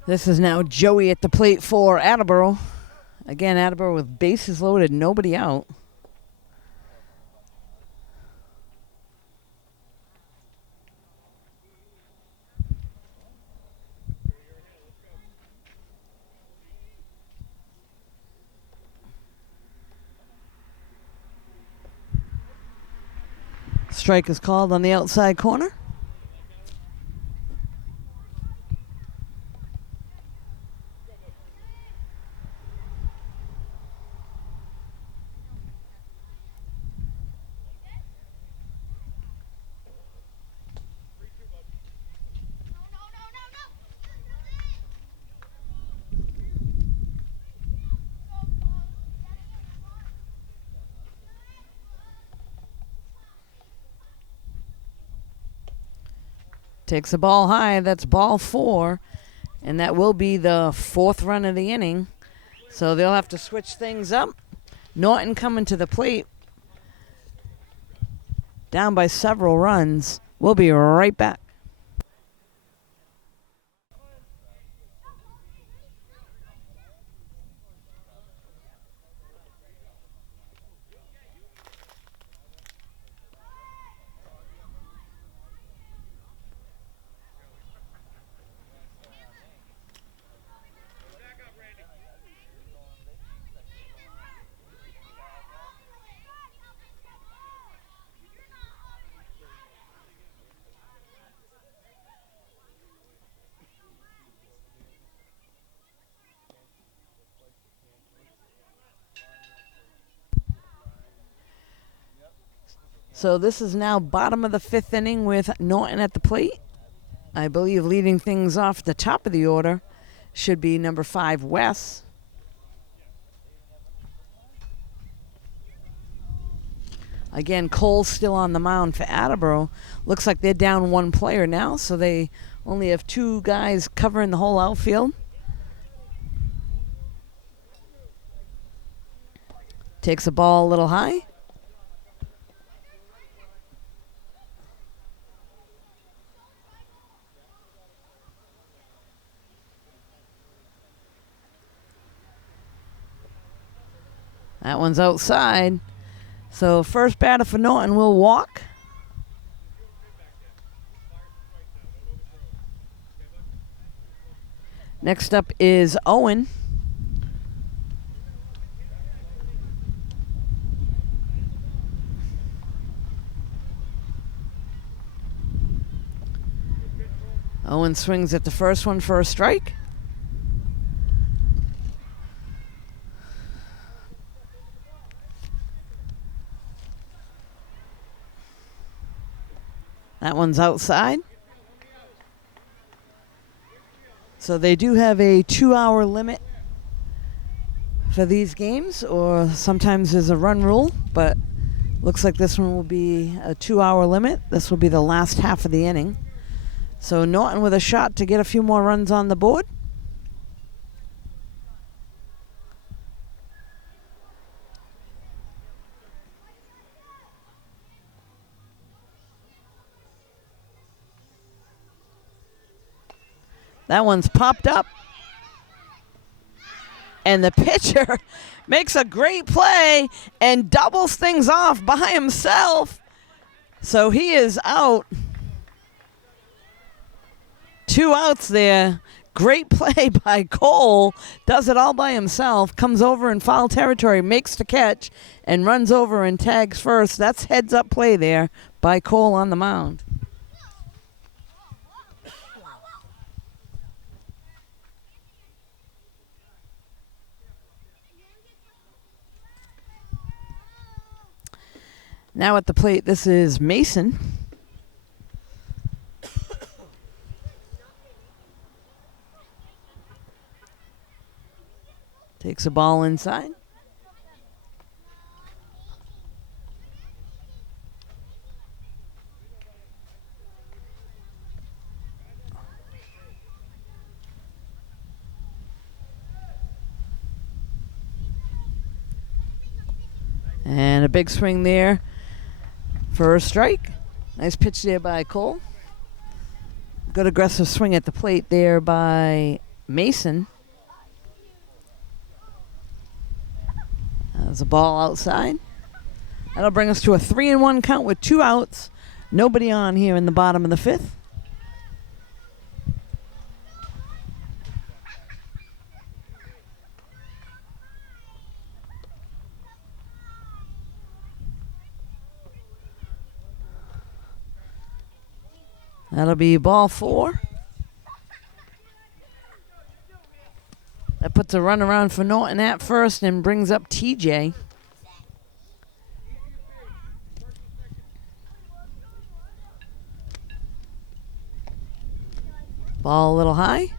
This is now Joey at the plate for Attleboro. Again, Attleboro with bases loaded, nobody out. Strike is called on the outside corner. Takes the ball high. That's ball 4. And that will be the 4th run of the inning. So they'll have to switch things up. Norton coming to the plate. Down by several runs. We'll be right back. So this is now bottom of the 5th inning with Norton at the plate. I believe leading things off at the top of the order should be number 5, Wes. Again, Cole's still on the mound for Attleboro. Looks like they're down 1 player now, so they only have 2 guys covering the whole outfield. Takes the ball a little high. That one's outside. So first batter for Norton will walk. Next up is Owen. Owen swings at the first one for a strike. That one's outside. So they do have a 2-hour limit for these games, or sometimes there's a run rule, but looks like this one will be a 2-hour limit. This will be the last half of the inning. So Norton with a shot to get a few more runs on the board. That one's popped up. And the pitcher makes a great play and doubles things off by himself. So he is out. 2 outs there. Great play by Cole. Does it all by himself. Comes over in foul territory, makes the catch, and runs over and tags first. That's heads-up play there by Cole on the mound. Now at the plate, this is Mason. Takes a ball inside. And a big swing there for a strike. Nice pitch there by Cole. Good aggressive swing at the plate there by Mason. There's a ball outside. That'll bring us to a 3-1 count with 2 outs. Nobody on here in the bottom of the 5th. That'll be ball 4. That puts a run around for Norton at first and brings up TJ. Ball a little high.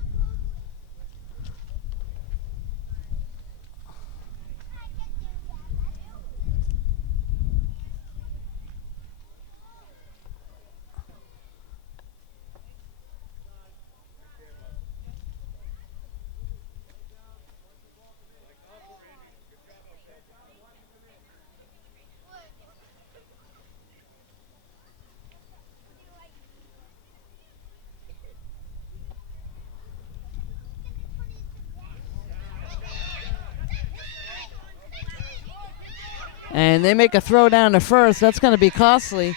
And they make a throw down to first. That's going to be costly.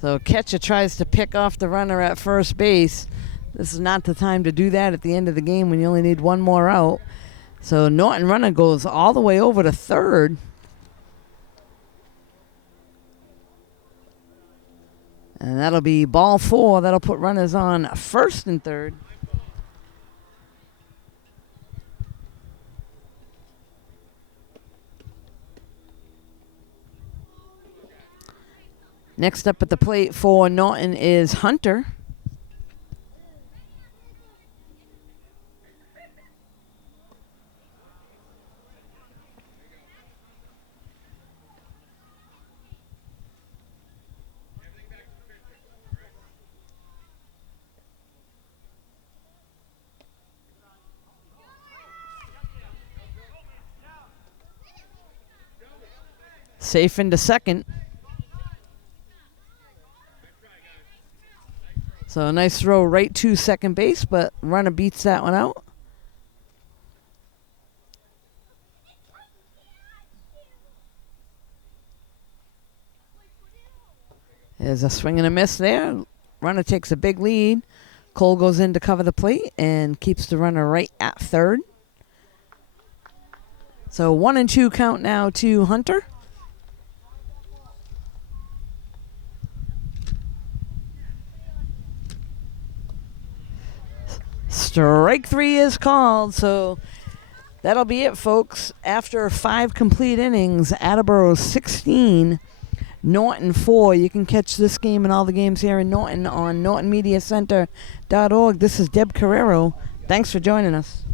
So catcher tries to pick off the runner at first base. This is not the time to do that at the end of the game when you only need one more out. So Norton runner goes all the way over to third. And that'll be ball 4. That'll put runners on first and third. Next up at the plate for Norton is Hunter. Safe into second. So a nice throw right to second base, but runner beats that one out. There's a swing and a miss there. Runner takes a big lead. Cole goes in to cover the plate and keeps the runner right at third. So 1-2 count now to Hunter. Strike 3 is called, so that'll be it, folks. After 5 complete innings, Attleboro 16, Norton 4. You can catch this game and all the games here in Norton on nortonmediacenter.org. This is Deb Carrero. Thanks for joining us.